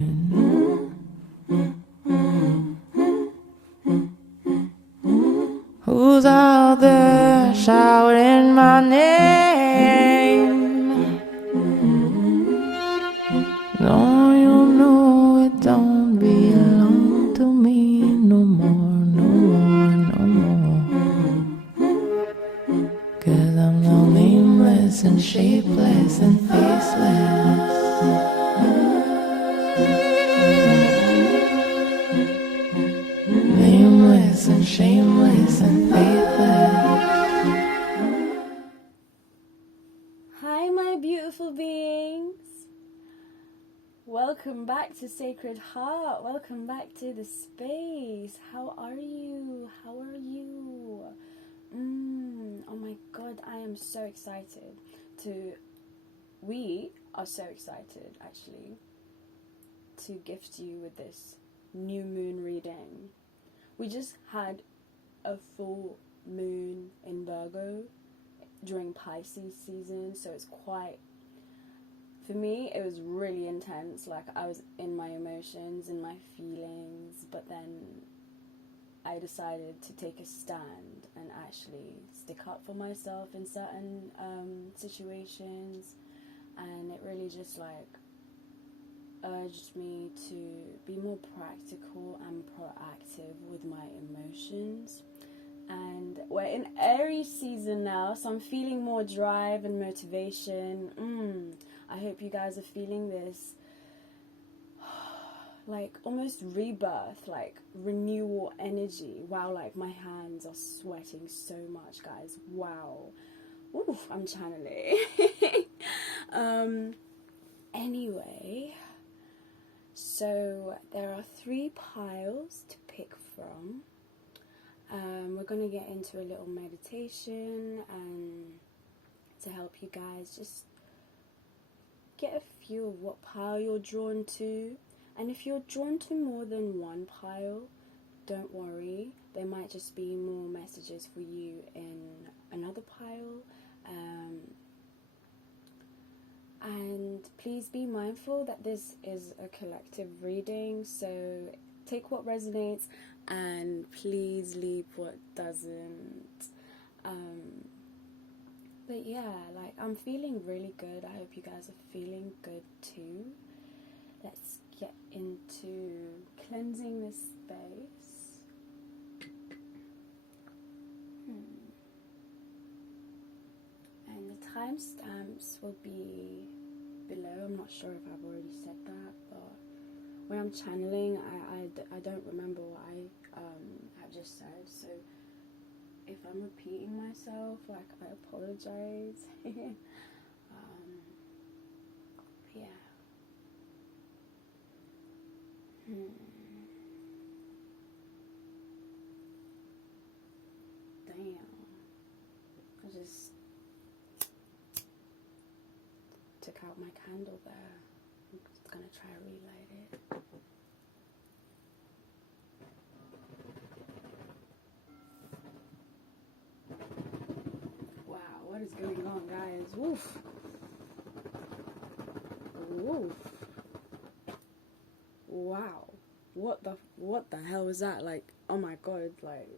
Who's out there shouting my name? Don't you know it don't belong to me no more, no more, no more. 'Cause I'm now nameless and shapeless and faceless. Nameless and shameless and faithless. Hi, my beautiful beings. Welcome back to Sacred Heart. Welcome back to the space. How are you? How are you? Oh my god, I am so excited we are so excited actually to gift you with this new moon reading. We just had a full moon in Virgo during Pisces season, so it's quite, for me, it was really intense. Like, I was in my emotions and my feelings, but then I decided to take a stand and actually stick up for myself in certain situations, and it really just like urged me to be more practical and proactive with my emotions. And we're in Aries season now, so I'm feeling more drive and motivation. I hope you guys are feeling this like almost rebirth, like renewal energy. Wow, like my hands are sweating so much, guys. Wow. Oof, I'm channeling. Anyway, so there are 3 piles to pick from. We're going to get into a little meditation and to help you guys just get a feel of what pile you're drawn to. And if you're drawn to more than one pile, don't worry. There might just be more messages for you in another pile. And please be mindful that this is a collective reading, so take what resonates and please leave what doesn't. But yeah, like, I'm feeling really good. I hope you guys are feeling good too. Let's get into cleansing this space. And the timestamps will be below. I'm not sure if I've already said that, but when I'm channeling, I don't remember what I have just said. So if I'm repeating myself, like, I apologize. Yeah. Damn. I just took out my candle there. I'm just gonna try to relight it. Wow, what is going on, guys? Woof. Woof. Wow. What the hell was that? Like, oh my god, like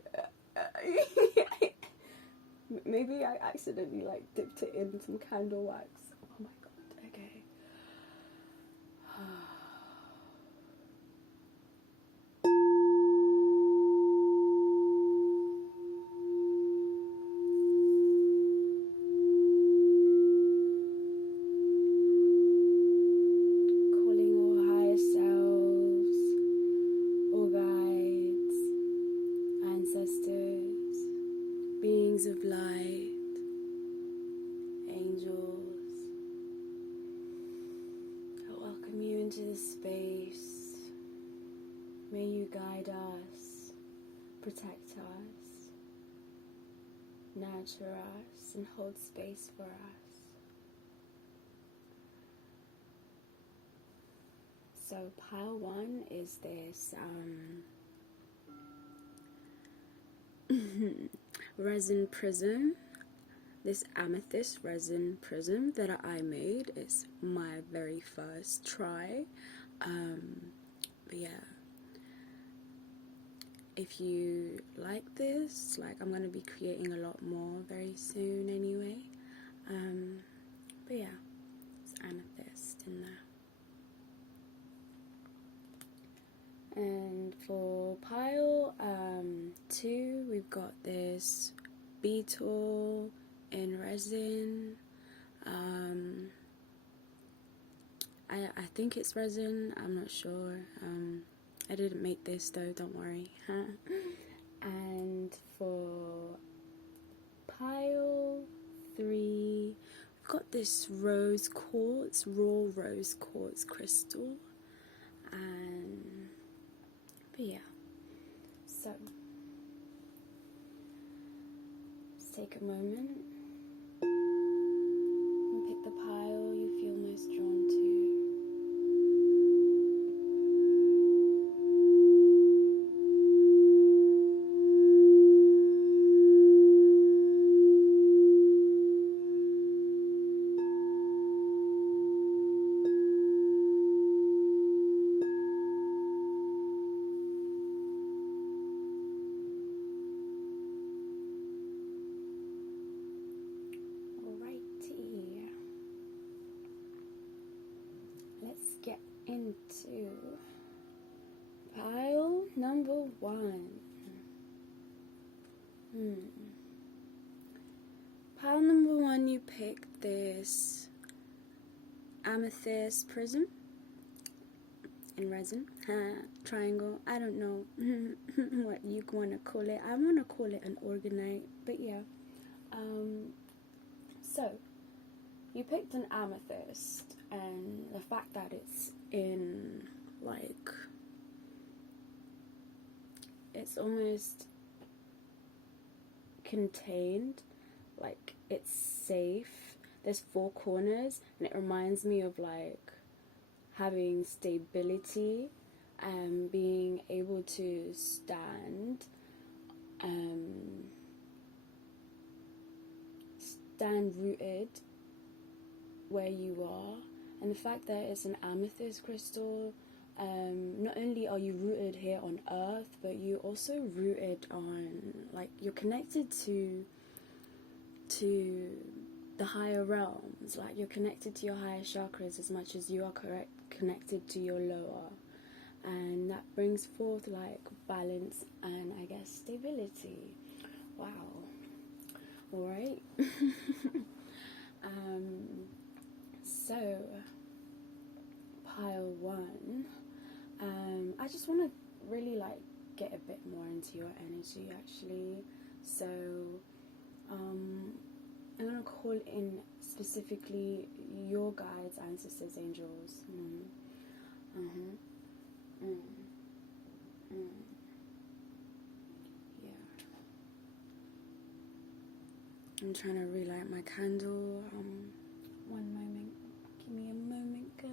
maybe I accidentally like dipped it in some candle wax. Oh my god, okay. Calling all higher selves, all guides, ancestors, beings of light, angels. I welcome you into this space. May you guide us, protect us, nurture us, and hold space for us. So pile 1 is this resin prism. This amethyst resin prism that I made is my very first try. yeah, if you like this, like, I'm going to be creating a lot more very soon anyway. But yeah, it's Amethyst in there. And for pile 2, we've got this beetle in resin. I think it's resin, I'm not sure. I didn't make this though, don't worry. And for pile 3, we've got this rose quartz, raw rose quartz crystal. But yeah, so let's take a moment and pick the pile you feel most drawn to. Get into pile number 1. Pile number 1, you picked this amethyst prism in resin, triangle, I don't know what you want to call it. I want to call it an orgonite, but yeah. So you picked an amethyst, and the fact that it's in, like, it's almost contained, like, it's safe. There's 4 corners, and it reminds me of, like, having stability and being able to stand rooted where you are. And the fact that it's an amethyst crystal, not only are you rooted here on earth, but you also rooted on, like, you're connected to the higher realms. Like, you're connected to your higher chakras as much as you are connected to your lower, and that brings forth, like, balance and, I guess, stability. Wow. All right. So pile 1, I just want to really, like, get a bit more into your energy, actually. So I'm going to call in specifically your guides, ancestors, angels. Yeah. I'm trying to relight my candle. One moment. Give me a moment, guys.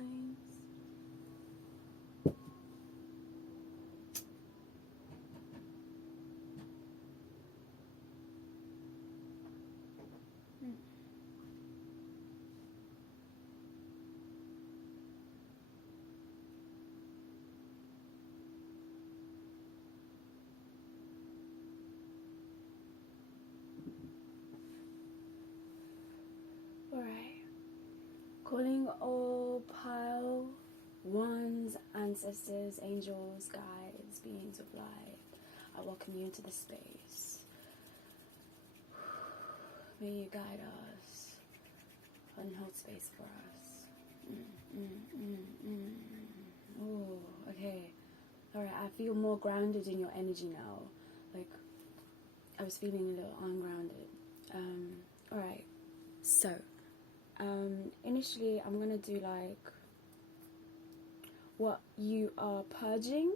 Alright. Calling all pile 1's ancestors, angels, guides, beings of light. I welcome you into the space. May you guide us and hold space for us. Oh, okay. Alright, I feel more grounded in your energy now. Like, I was feeling a little ungrounded. Alright, so initially I'm gonna do, like, what you are purging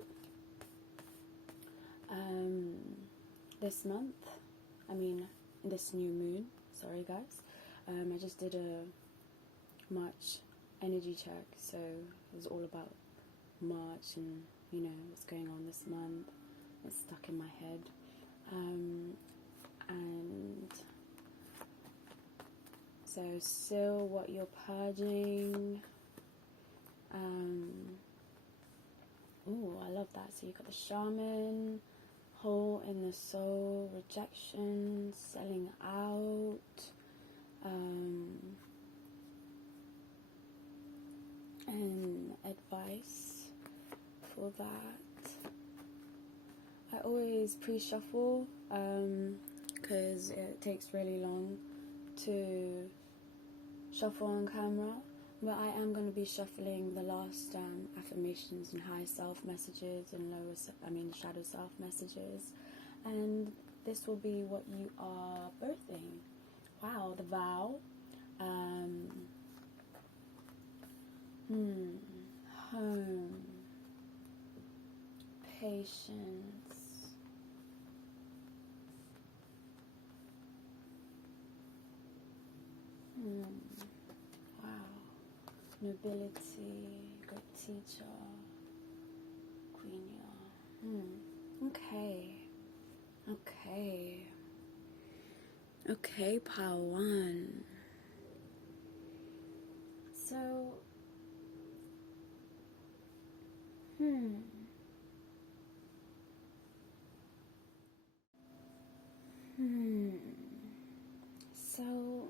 this month. I mean, this new moon. Sorry, guys. I just did a March energy check, so it was all about March and, you know, what's going on this month. It's stuck in my head. And so still what you're purging. Ooh, I love that. So you got the shaman, hole in the soul, rejection, selling out, and advice for that. I always pre-shuffle because it takes really long to shuffle on camera, but I am going to be shuffling the last affirmations and high self messages and shadow self messages, and this will be what you are birthing. Wow, the vow. Home, patience, wow, nobility, good teacher, queen. Okay, pile one. So, So,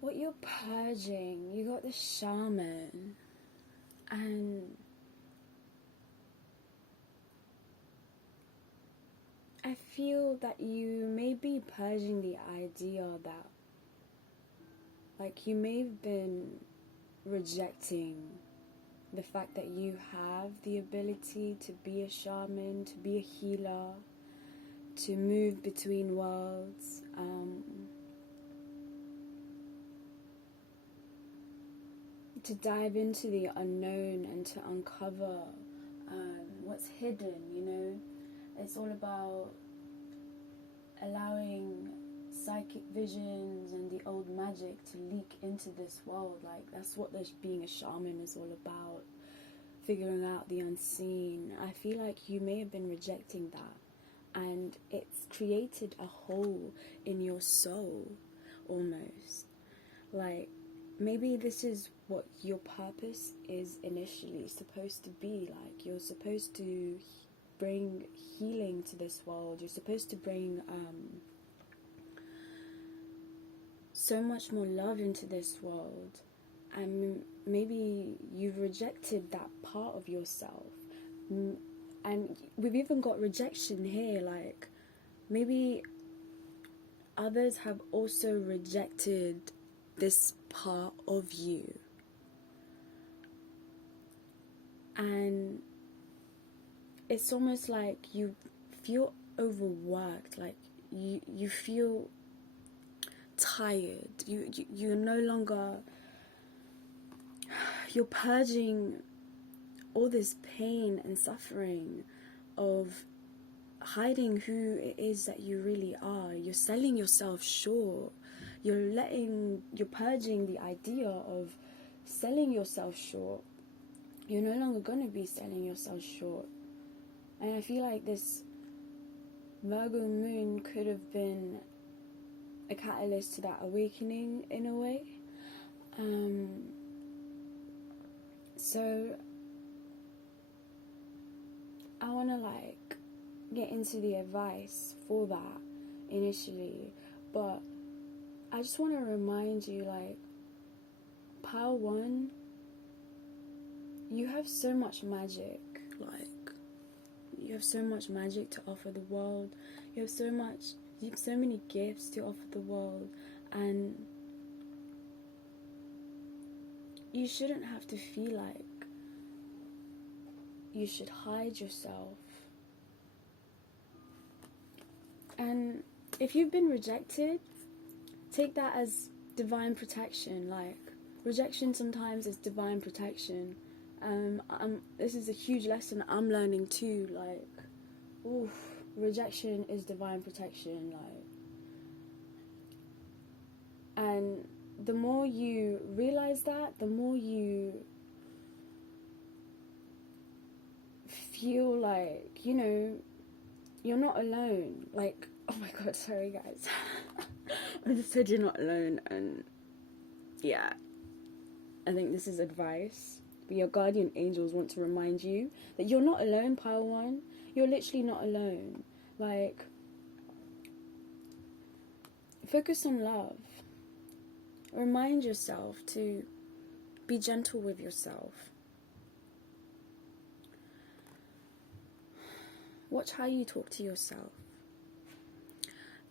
what you're purging, you got the shaman, and I feel that you may be purging the idea that, like, you may have been rejecting the fact that you have the ability to be a shaman, to be a healer, to move between worlds, to dive into the unknown and to uncover what's hidden, you know. It's all about allowing psychic visions and the old magic to leak into this world. Like, that's what being a shaman is all about, figuring out the unseen. I feel like you may have been rejecting that, and it's created a hole in your soul, almost. Like, maybe this is what your purpose is initially supposed to be. Like, you're supposed to bring healing to this world. You're supposed to bring so much more love into this world, and maybe you've rejected that part of yourself. And we've even got rejection here. Like, maybe others have also rejected this part of you, and it's almost like you feel overworked. Like, you feel tired. You're no longer, you're purging all this pain and suffering of hiding who it is that you really are. You're selling yourself short. You're purging the idea of selling yourself short. You're no longer going to be selling yourself short. And I feel like this Virgo moon could have been a catalyst to that awakening in a way. So I want to get into the advice for that initially, but I just want to remind you, pile one, you have so much magic. You have so much magic to offer the world. You have so many gifts to offer the world, and you shouldn't have to feel like you should hide yourself. And if you've been rejected, take that as divine protection. Like, rejection sometimes is divine protection. This is a huge lesson I'm learning too. Rejection is divine protection. And the more you realize that, the more you feel like, you're not alone. Like, oh my god, sorry guys. I just said you're not alone, and yeah, I think this is advice but your guardian angels want to remind you that you're not alone, Pile 1. You're literally not alone. Like, focus on love. Remind yourself to be gentle with yourself. Watch how you talk to yourself.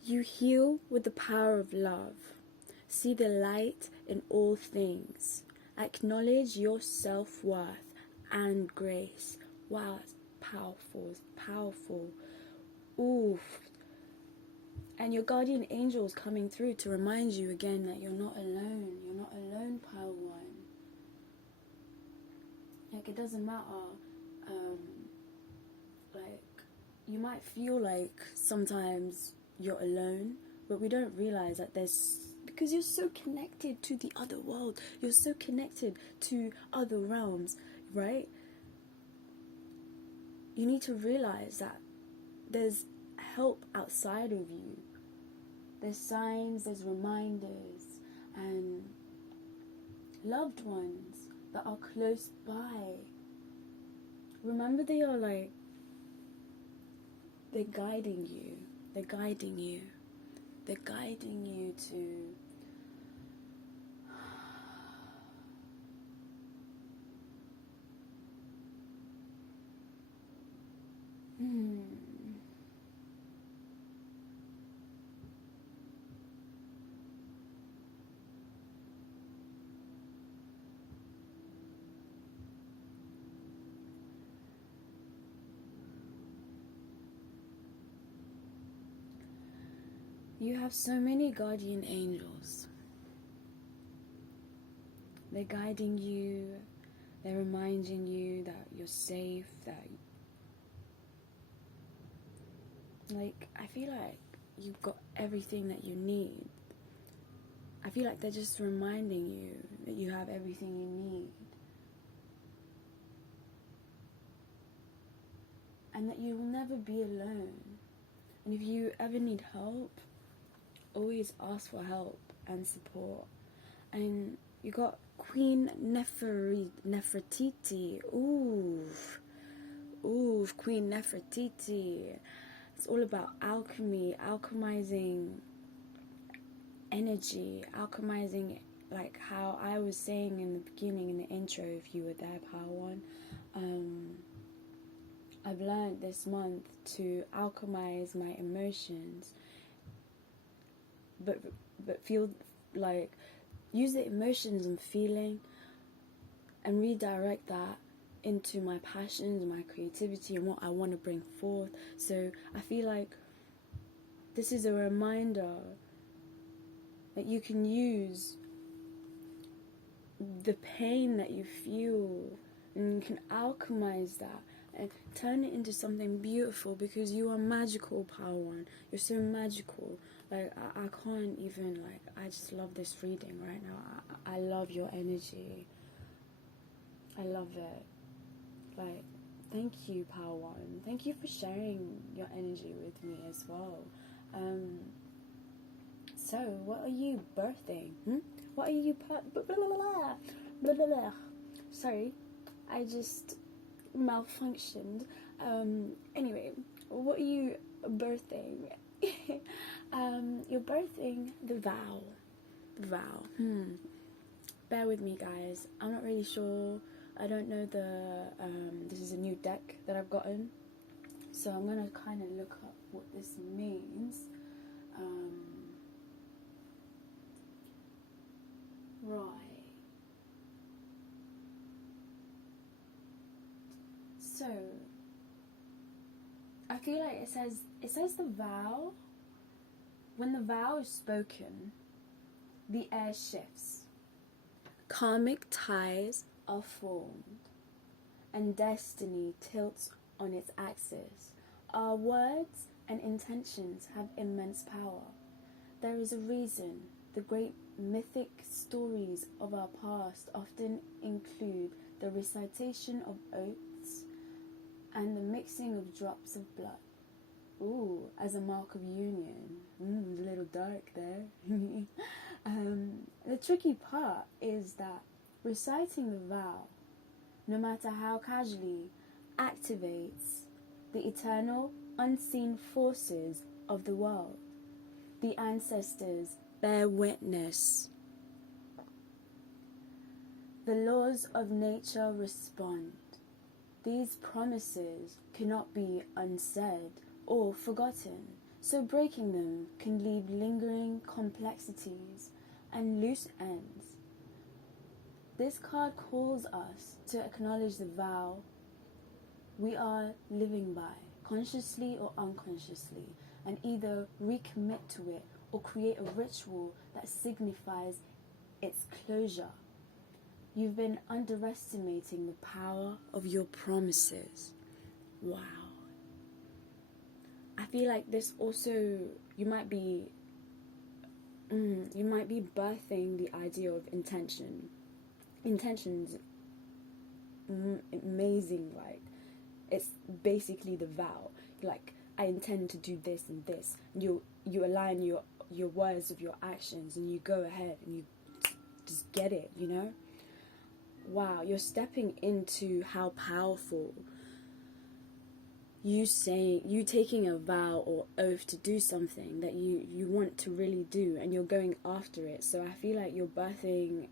You heal with the power of love. See the light in all things. Acknowledge your self-worth and grace. Wow, it's powerful. It's powerful. Oof. And your guardian angels coming through to remind you again that you're not alone. You're not alone, Pile 1. Like, it doesn't matter. Like, you might feel like sometimes you're alone, but we don't realize that because you're so connected to the other world. You're so connected to other realms, right? You need to realize that there's help outside of you. There's signs, there's reminders, and loved ones that are close by. Remember, they're guiding you. They're guiding you. They're guiding you to You have so many guardian angels. They're guiding you. They're reminding you that you're safe, that I feel like you've got everything that you need. I feel like they're just reminding you that you have everything you need. And that you will never be alone. And if you ever need help, always ask for help and support. And you got Queen Nefertiti. Ooh, Queen Nefertiti. It's all about alchemy, alchemizing energy, alchemizing, like how I was saying in the beginning, in the intro, if you were there, Pile 1. I've learned this month to alchemize my emotions, but feel like, use the emotions I'm feeling and redirect that into my passions, my creativity, and what I want to bring forth. So I feel like this is a reminder that you can use the pain that you feel and you can alchemize that and turn it into something beautiful, because you are magical, Pile 1. You're so magical. Like, I can't even, I just love this reading right now. I love your energy. I love it. Thank you, Pile 1. Thank you for sharing your energy with me as well. So, what are you birthing? What are you Sorry, I just malfunctioned. Anyway, what are you birthing? You're birthing the vow. Bear with me, guys. I'm not really sure. I don't know this is a new deck that I've gotten, so I'm gonna kind of look up what this means. Right. So I feel like it says the vow. When the vow is spoken, the air shifts. Karmic ties are formed, and destiny tilts on its axis. Our words and intentions have immense power. There is a reason the great mythic stories of our past often include the recitation of oaths and the mixing of drops of blood. Ooh, as a mark of union. A little dark there. The tricky part is that reciting the vow no matter how casually, activates the eternal, unseen forces of the world. The ancestors bear witness. The laws of nature respond. These promises cannot be unsaid or forgotten, so breaking them can leave lingering complexities and loose ends. This card calls us to acknowledge the vow we are living by, consciously or unconsciously, and either recommit to it or create a ritual that signifies its closure. You've been underestimating the power of your promises. Wow. I feel like this also, you might be birthing the idea of intention. Intention's amazing, like, it's basically the vow. Like, I intend to do this and this. And you align your words with your actions, and you go ahead and you just get it, you know? Wow, you're stepping into how powerful you taking a vow or oath to do something that you want to really do, and you're going after it. So I feel like you're birthing,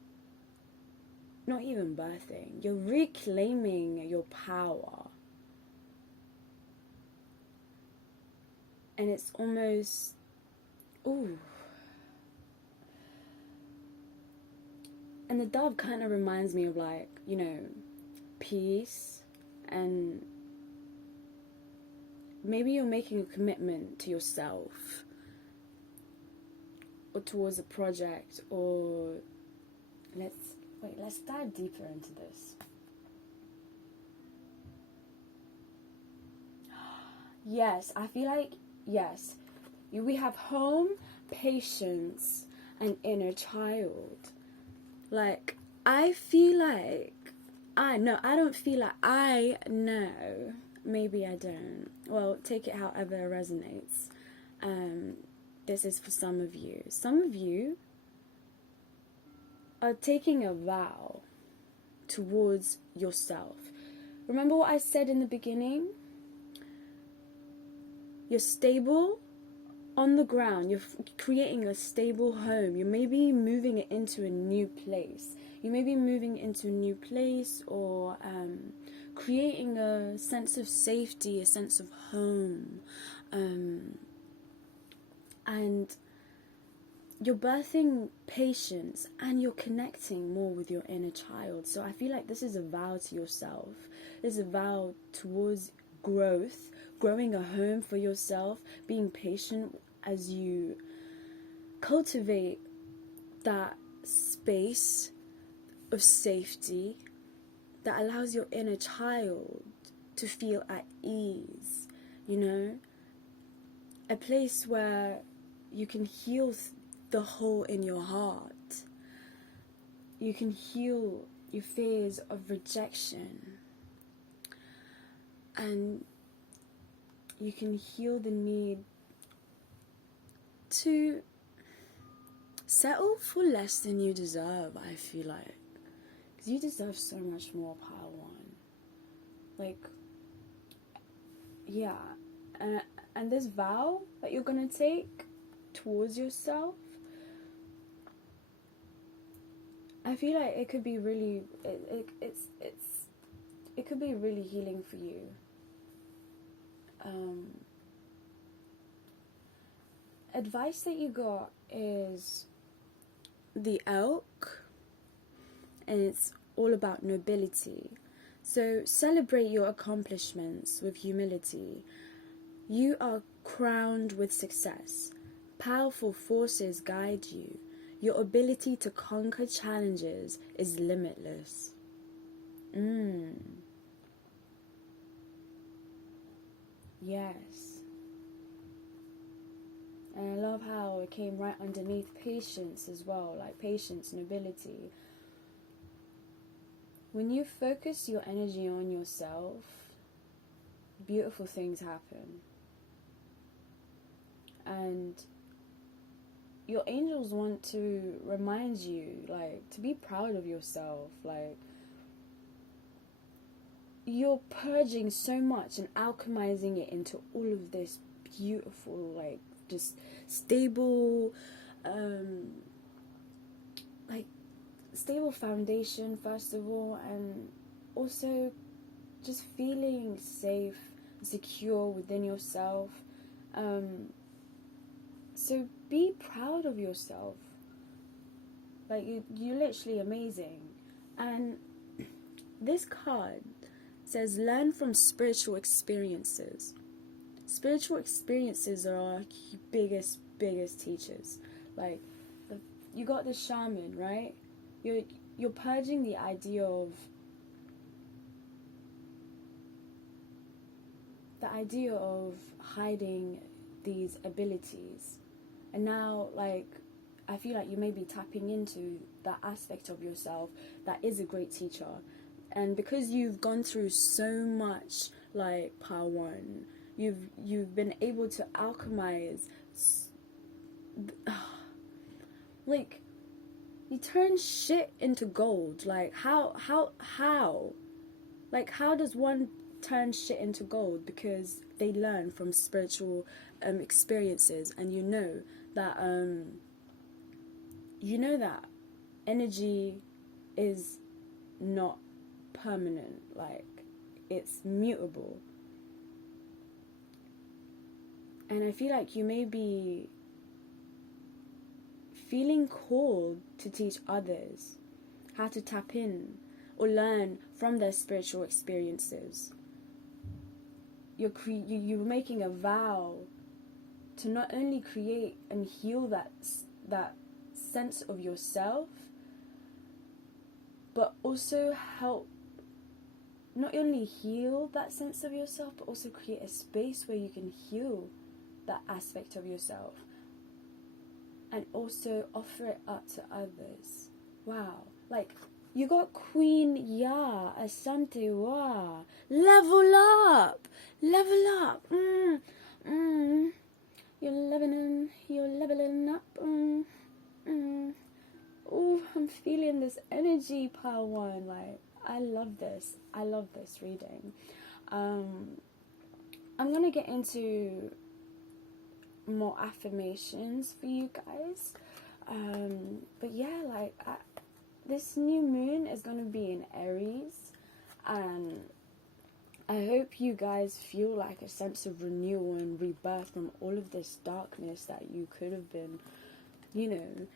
not even birthing, you're reclaiming your power. And it's almost, ooh. And the dove kind of reminds me of, like, you know, peace, and maybe you're making a commitment to yourself or towards a project, or let's dive deeper into this. Yes, I feel like, yes, we have home, patience, and inner child. Like, I feel like, I don't feel like, I know, maybe I don't. Well, take it however it resonates. This is for some of you. Some of you are taking a vow towards yourself. Remember what I said in the beginning? You're stable on the ground. You're creating a stable home. You may be moving it into a new place. You may be moving into a new place, or creating a sense of safety, a sense of home. And you're birthing patience, and you're connecting more with your inner child. So I feel like this is a vow to yourself. This is a vow towards growth, growing a home for yourself, being patient as you cultivate that space of safety that allows your inner child to feel at ease, you know? A place where you can heal the hole in your heart. You can heal your fears of rejection. And you can heal the need to settle for less than you deserve, I feel like. Because you deserve so much more, pile one. Like, yeah. And this vow that you're going to take towards yourself, I feel like it could be really, it could be really healing for you. Advice that you got is the elk, and it's all about nobility. So celebrate your accomplishments with humility. You are crowned with success. Powerful forces guide you. Your ability to conquer challenges is limitless. Yes. And I love how it came right underneath patience as well, like patience, nobility. When you focus your energy on yourself, beautiful things happen. And your angels want to remind you, like, to be proud of yourself. Like, you're purging so much and alchemizing it into all of this beautiful, like, just stable, like, stable foundation, first of all, and also just feeling safe, secure within yourself. So be proud of yourself. Like, you're literally amazing. And this card says, learn from spiritual experiences. Spiritual experiences are our biggest teachers. Like, you got the shaman, right? You're purging the idea of hiding these abilities. And now, like, I feel like you may be tapping into that aspect of yourself that is a great teacher. And because you've gone through so much, like, Power One, you've been able to alchemize, like, you turn shit into gold. Like, how? Like, how does one turn shit into gold? Because they learn from spiritual experiences, and you know that energy is not permanent. Like, it's mutable. And I feel like you may be feeling called to teach others how to tap in or learn from their spiritual experiences. You're making a vow to not only create and heal that sense of yourself, but also help not only heal that sense of yourself, but also create a space where you can heal that aspect of yourself and also offer it up to others. Wow. Like, you got Queen Ya, Asante Wa. Level up. You're leveling up. Ooh, I'm feeling this energy, Power One. Like, I love this reading. I'm gonna get into more affirmations for you guys. But yeah, like, this new moon is gonna be in Aries, and I hope you guys feel like a sense of renewal and rebirth from all of this darkness that you could have been,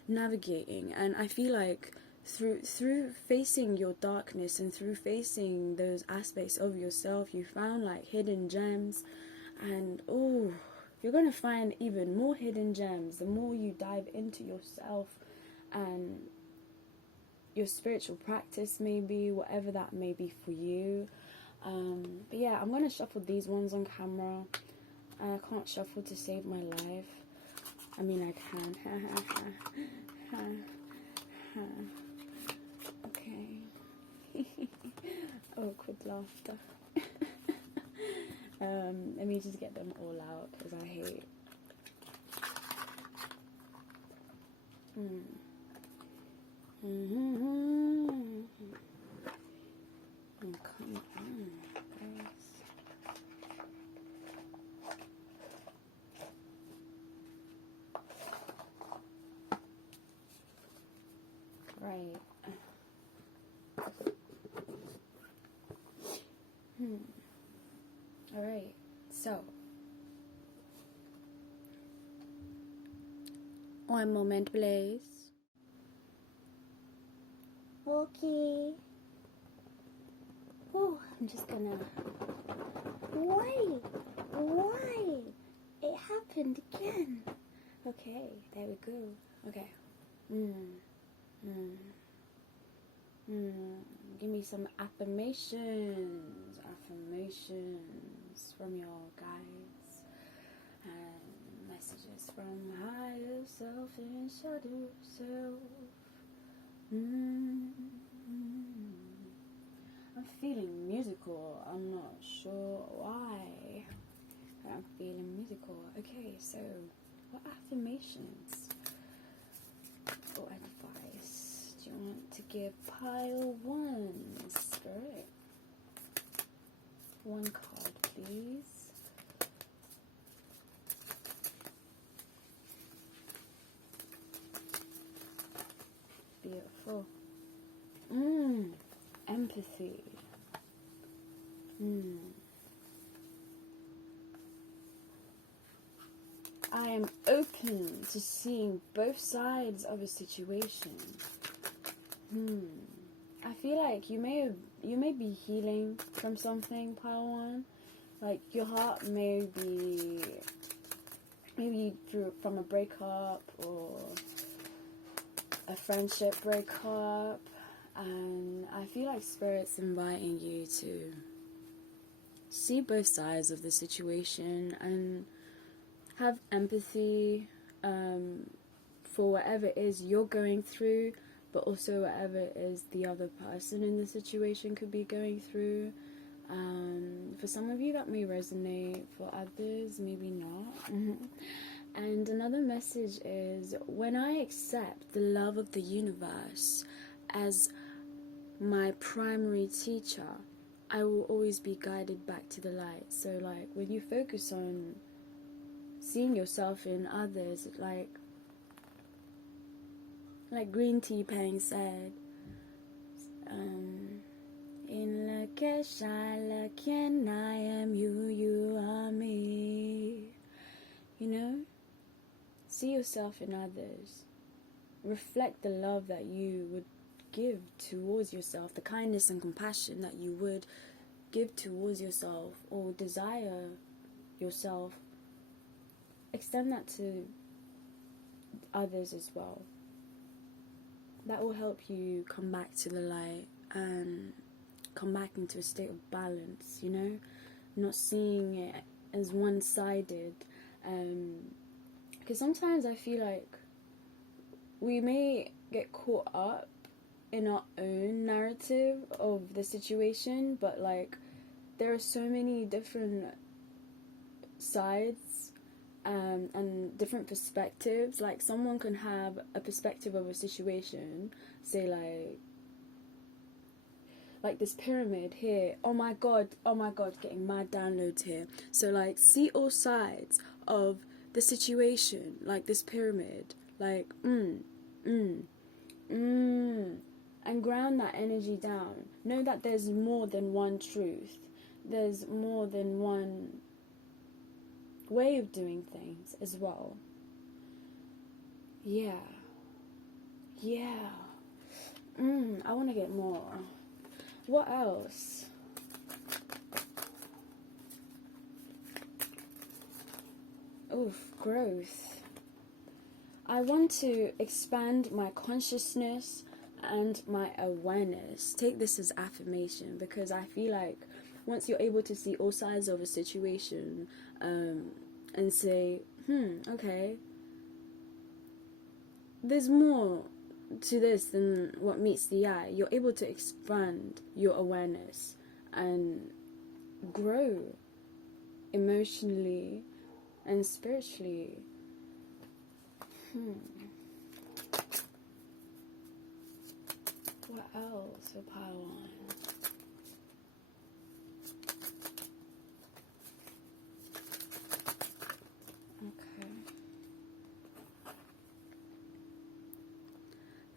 navigating. And I feel like through facing your darkness and through facing those aspects of yourself, you found, like, hidden gems. And you're going to find even more hidden gems the more you dive into yourself and your spiritual practice, maybe, whatever that may be for you. But yeah, I'm going to shuffle these ones on camera. I can't shuffle to save my life. I mean, I can. Okay. Awkward laughter. Let me just get them all out, because I hate. Oh, come on, guys. Right. Alright, so one moment, please. Okay. Oh, I'm just gonna. Why? It happened again. Okay, there we go. Okay. Give me some affirmations from your guides, and messages from higher self and shadow self. I'm feeling musical. I'm not sure why, but I'm feeling musical. Okay, so what affirmations or advice do you want to give pile one, Spirit? One card, please. Beautiful. Empathy. I am open to seeing both sides of a situation. I feel like you may be healing from something, pile one. Like your heart may be maybe from a breakup or a friendship breakup, and I feel like Spirit's inviting you to see both sides of the situation and have empathy for whatever it is you're going through, but also whatever it is the other person in the situation could be going through. For some of you that may resonate, for others maybe not. And another message is, when I accept the love of the universe as my primary teacher, I will always be guided back to the light. So like when you focus on seeing yourself in others, like Green Tea Pang said, in Lakesh I Laken, I am you, you are me. You know? See yourself in others. Reflect the love that you would give towards yourself, the kindness and compassion that you would give towards yourself or desire yourself. Extend that to others as well. That will help you come back to the light and come back into a state of balance, you know? Not seeing it as one-sided. Because sometimes I feel like we may get caught up in our own narrative of the situation, but like there are so many different sides and different perspectives. Like someone can have a perspective of a situation, say like this pyramid here. Oh my god, getting mad downloads here. So like see all sides of the situation, like this pyramid, like and ground that energy down. Know that there's more than one truth. There's more than one way of doing things as well. Yeah. I want to get more. What else? Oof, growth. I want to expand my consciousness and my awareness. Take this as affirmation, because I feel like once you're able to see all sides of a situation and say, okay, there's more to this than what meets the eye, you're able to expand your awareness and grow emotionally and spiritually. What else? A pile on. Okay.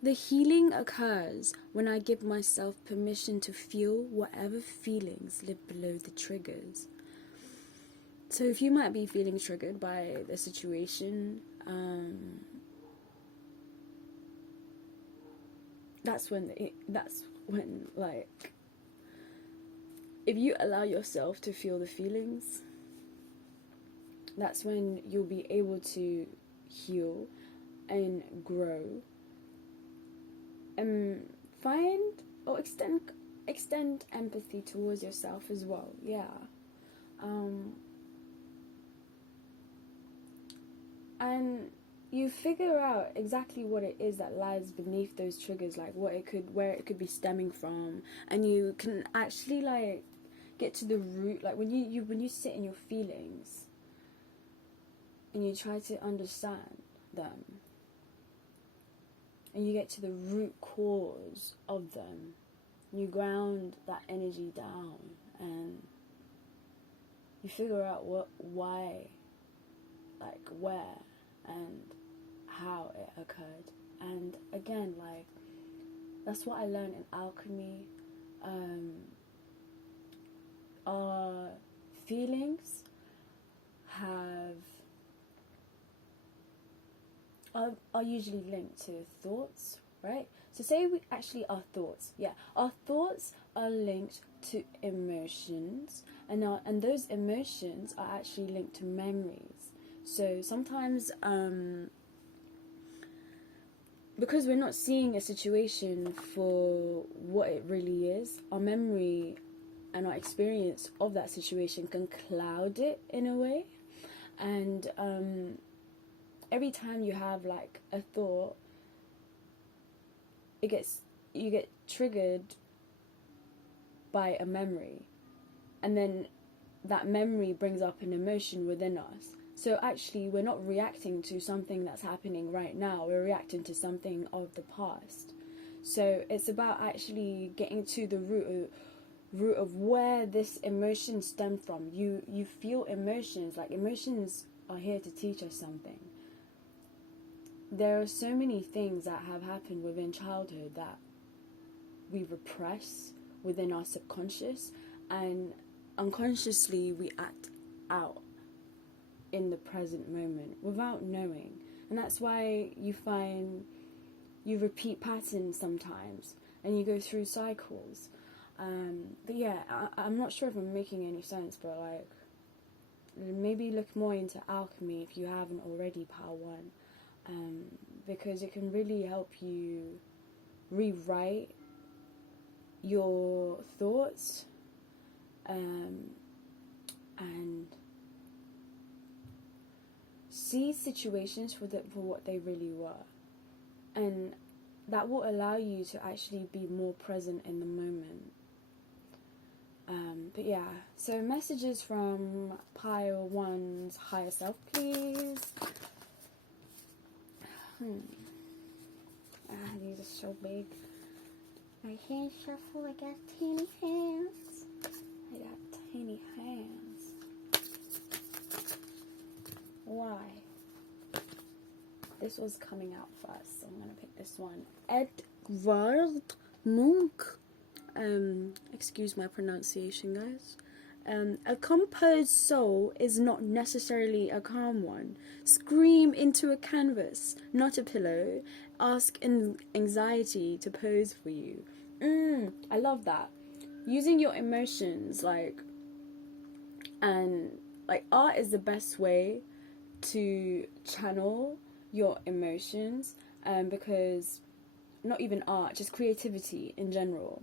The healing occurs when I give myself permission to feel whatever feelings live below the triggers. So if you might be feeling triggered by the situation, that's when like, if you allow yourself to feel the feelings, that's when you'll be able to heal and grow and find or extend empathy towards yourself as well. And you figure out exactly what it is that lies beneath those triggers, like where it could be stemming from, and you can actually like get to the root. Like when you sit in your feelings and you try to understand them, and you get to the root cause of them, you ground that energy down and you figure out why, like where and how it occurred. And again, like, that's what I learned in alchemy. Our feelings are usually linked to thoughts, right? So say our thoughts, our thoughts are linked to emotions, and those emotions are actually linked to memories. So sometimes, because we're not seeing a situation for what it really is, our memory and our experience of that situation can cloud it in a way. And every time you have like a thought, you get triggered by a memory, and then that memory brings up an emotion within us. So actually, we're not reacting to something that's happening right now, we're reacting to something of the past. So it's about actually getting to the root of where this emotion stemmed from. You feel emotions, like emotions are here to teach us something. There are so many things that have happened within childhood that we repress within our subconscious, and unconsciously we act out in the present moment without knowing. And that's why you find you repeat patterns sometimes, and you go through cycles. But yeah, I'm not sure if I'm making any sense, but like, maybe look more into alchemy if you haven't already, Power One, because it can really help you rewrite your thoughts, and see situations for what they really were, and that will allow you to actually be more present in the moment. But yeah, so messages from Pile One's higher self, please. These are so big. My hands shuffle. I got tiny hands. Why? This was coming out first, so I'm gonna pick this one. Edvard Munch. Excuse my pronunciation, guys. A composed soul is not necessarily a calm one. Scream into a canvas, not a pillow. Ask anxiety to pose for you. I love that. Using your emotions, art is the best way to channel your emotions, because not even art, just creativity in general.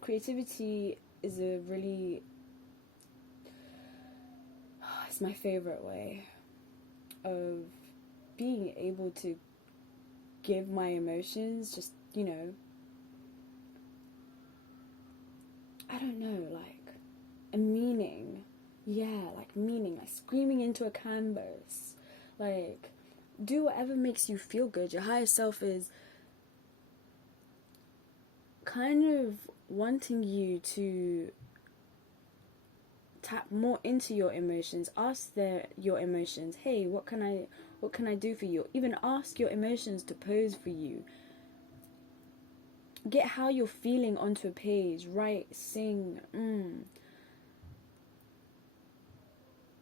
Creativity is a really, it's my favorite way of being able to give my emotions just, I don't know, like a meaning. Yeah, like meaning, like screaming into a canvas. Like, do whatever makes you feel good. Your higher self is kind of wanting you to tap more into your emotions. Ask your emotions, hey, what can I do for you? Even ask your emotions to pose for you. Get how you're feeling onto a page. Write, sing.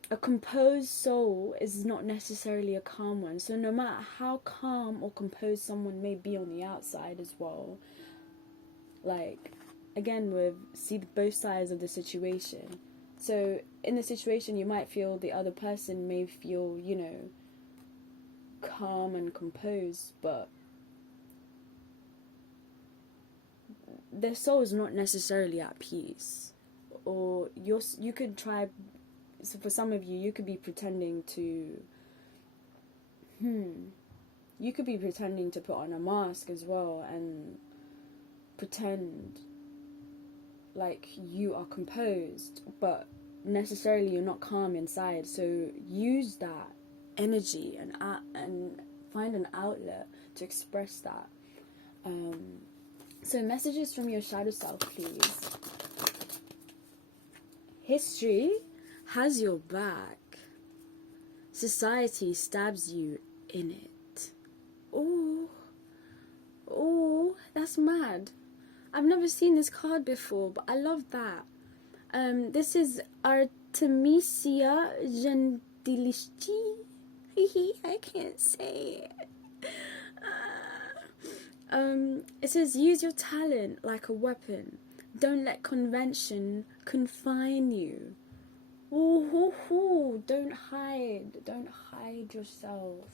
A composed soul is not necessarily a calm one. So no matter how calm or composed someone may be on the outside as well, like, again, see both sides of the situation. So in the situation, you might feel the other person may feel, calm and composed, but their soul is not necessarily at peace. Or you could try. So for some of you, you could be pretending to. You could be pretending to put on a mask as well and pretend like you are composed, but necessarily you're not calm inside. So use that energy and find an outlet to express that. So messages from your shadow self, please. History. has your back. Society stabs you in it. Oh, that's mad. I've never seen this card before, but I love that. This is Artemisia Gentileschi. I can't say it. It says, use your talent like a weapon. Don't let convention confine you. Ooh, don't hide yourself.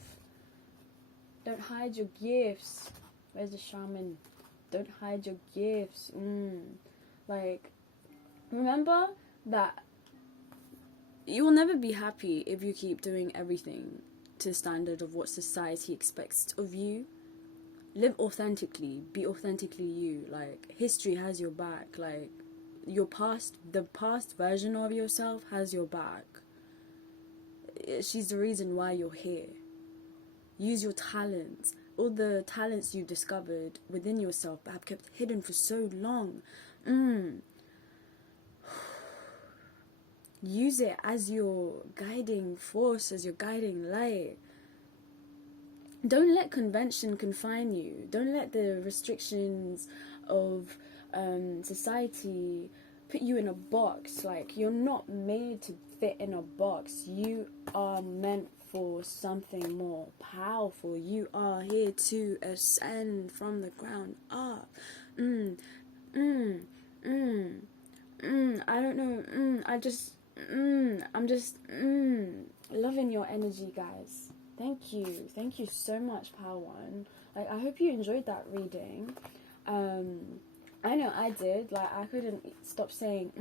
Don't hide your gifts. Where's the shaman? Don't hide your gifts. Like, remember that you will never be happy if you keep doing everything to the standard of what society expects of you. Live authentically. Be authentically you. Like, history has your back. Like, the past version of yourself has your back. She's the reason why you're here. Use your talents. All the talents you've discovered within yourself but have kept hidden for so long. Use it as your guiding force, as your guiding light. Don't let convention confine you. Don't let the restrictions of society put you in a box. Like, you're not made to fit in a box. You are meant for something more powerful. You are here to ascend from the ground up. I don't know. I'm just loving your energy, guys. Thank you so much, Power One. Like, I hope you enjoyed that reading. I know I did. Like, I couldn't stop saying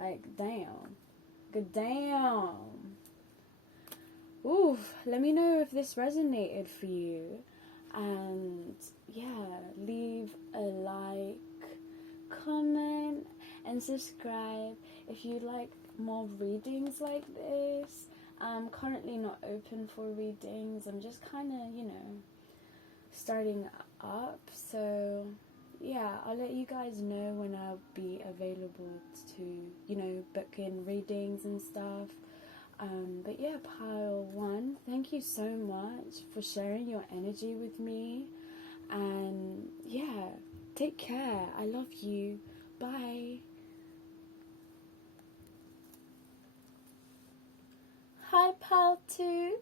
like, damn, good damn. Ooh, let me know if this resonated for you, and yeah, leave a like, comment, and subscribe if you'd like more readings like this. I'm currently not open for readings. I'm just kind of, starting up. So, yeah, I'll let you guys know when I'll be available to, book in readings and stuff. But yeah, Pile One, thank you so much for sharing your energy with me. And yeah, take care. I love you. Bye. Hi, Pal 2.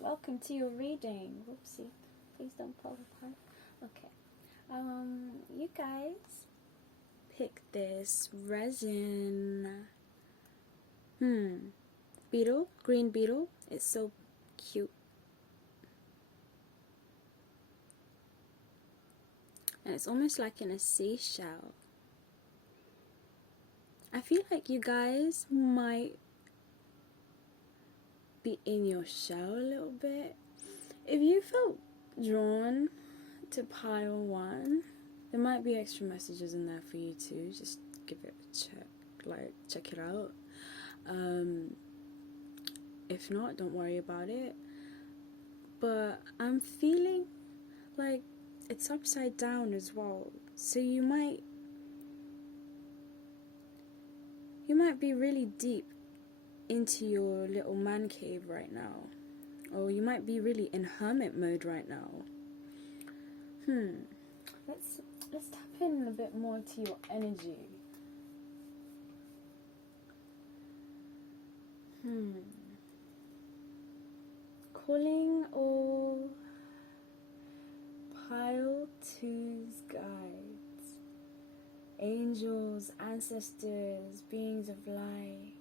Welcome to your reading. Whoopsie. Please don't fall apart. Okay. You guys pick this resin. Beetle, green beetle. It's so cute. And it's almost like in a seashell. I feel like you guys might be in your shell a little bit. If you felt drawn to Pile 1, there might be extra messages in there for you too. Just give it a check. Check it out. If not, don't worry about it. But I'm feeling like it's upside down as well. So you might be really deep into your little man cave right now. Or you might be really in hermit mode right now. Let's tap in a bit more to your energy. Calling all Pile 2's guides, angels, ancestors, beings of light.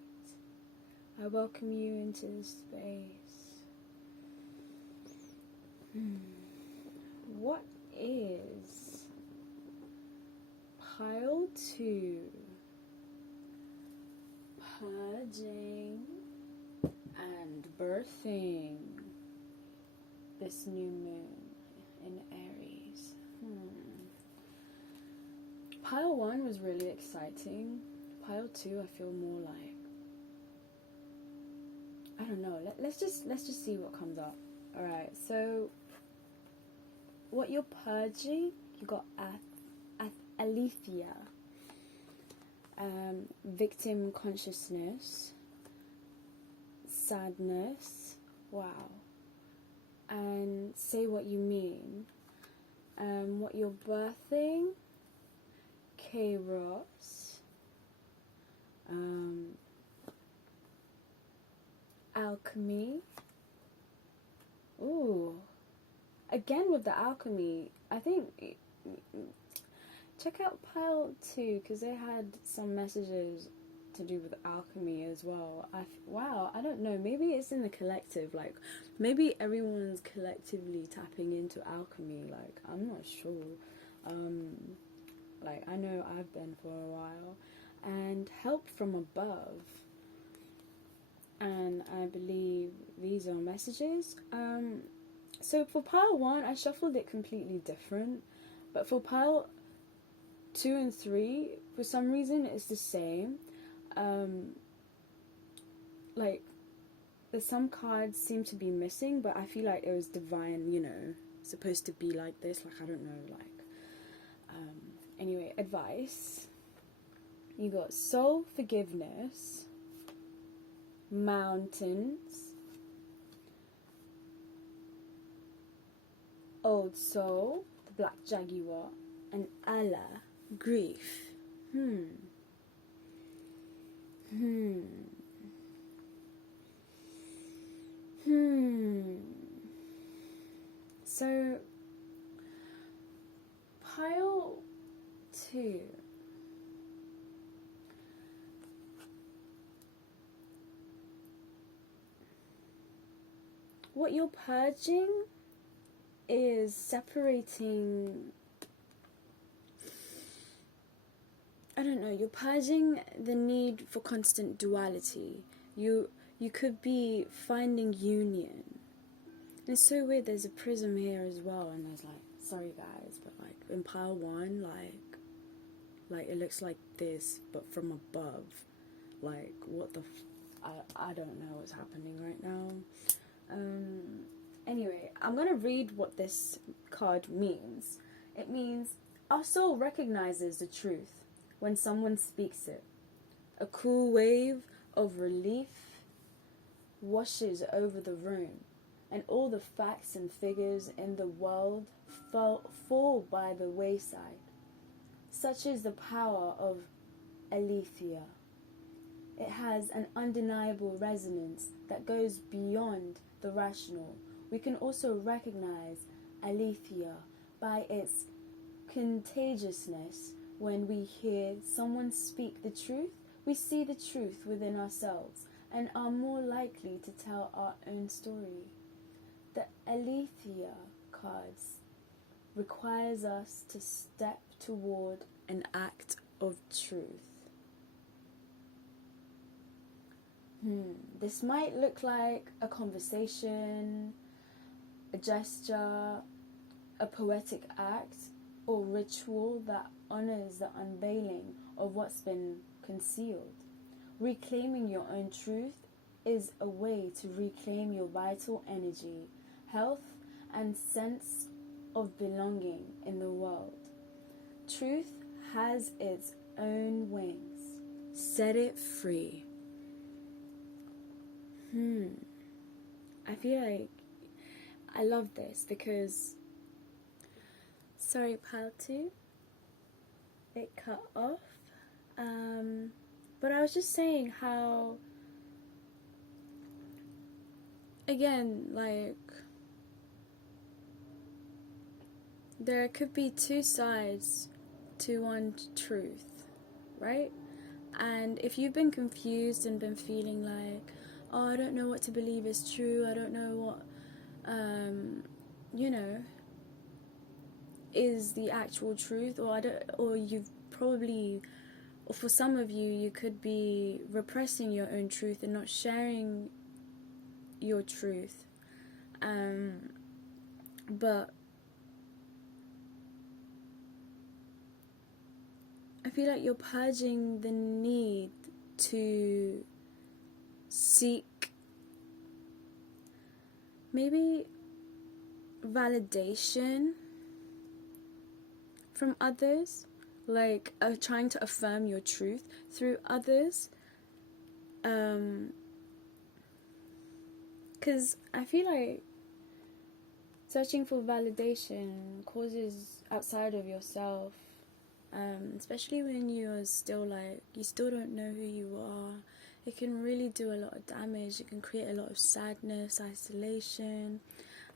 I welcome you into this space. What is Pile 2 purging and birthing this new moon in Aries? Pile 1 was really exciting. Pile 2, I feel more like, I don't know. Let's just see what comes up. All right. So, what you're purging, you got Alethea. victim consciousness, sadness, wow, and say what you mean, what you're birthing, chaos, alchemy. Ooh, again with the alchemy, I think check out pile 2 because they had some messages to do with alchemy as well. Wow, I don't know, maybe it's in the collective, like maybe everyone's collectively tapping into alchemy, like I'm not sure. Like I know I've been for a while. And help from above, and I believe these are messages. So for pile 1 I shuffled it completely different, but for pile 2 and 3 for some reason it's the same. Like some cards seem to be missing, but I feel like it was divine, you know, supposed to be like this, like I don't know, like anyway, advice. You got soul forgiveness, mountains, old soul, the black jaguar, and Allah, grief. So, pile 2. What you're purging is separating, I don't know, you're purging the need for constant duality. You could be finding union. And it's so weird, there's a prism here as well, and there's like, sorry guys, but like in pile 1, like it looks like this, but from above. Like, what the I don't know what's happening right now. Anyway, I'm going to read what this card means. It means, our soul recognizes the truth when someone speaks it. A cool wave of relief washes over the room, and all the facts and figures in the world fall by the wayside. Such is the power of Aletheia. It has an undeniable resonance that goes beyond the rational. We can also recognize Aletheia by its contagiousness. When we hear someone speak the truth, we see the truth within ourselves and are more likely to tell our own story. The Aletheia cards requires us to step toward an act of truth. This might look like a conversation, a gesture, a poetic act, or ritual that honors the unveiling of what's been concealed. Reclaiming your own truth is a way to reclaim your vital energy, health, and sense of belonging in the world. Truth has its own wings. Set it free. I feel like I love this because, sorry, pile 2, it cut off. But I was just saying how, again, like, there could be 2 sides to one truth, right? And if you've been confused and been feeling like, oh, I don't know what to believe is true, I don't know what, is the actual truth, or you've probably, or for some of you, you could be repressing your own truth and not sharing your truth. But I feel like you're purging the need to seek maybe validation from others, like trying to affirm your truth through others. Because I feel like searching for validation causes outside of yourself, especially when you're still like, you still don't know who you are. It can really do a lot of damage. It can create a lot of sadness, isolation,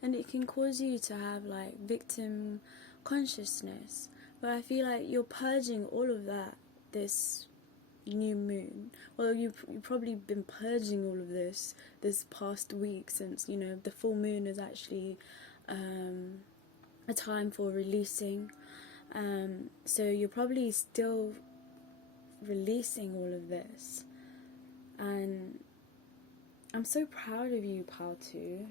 and it can cause you to have like victim consciousness. But I feel like you're purging all of that this new moon. Well, you've probably been purging all of this past week, since, you know, the full moon is actually a time for releasing. So you're probably still releasing all of this. And I'm so proud of you, Paltu.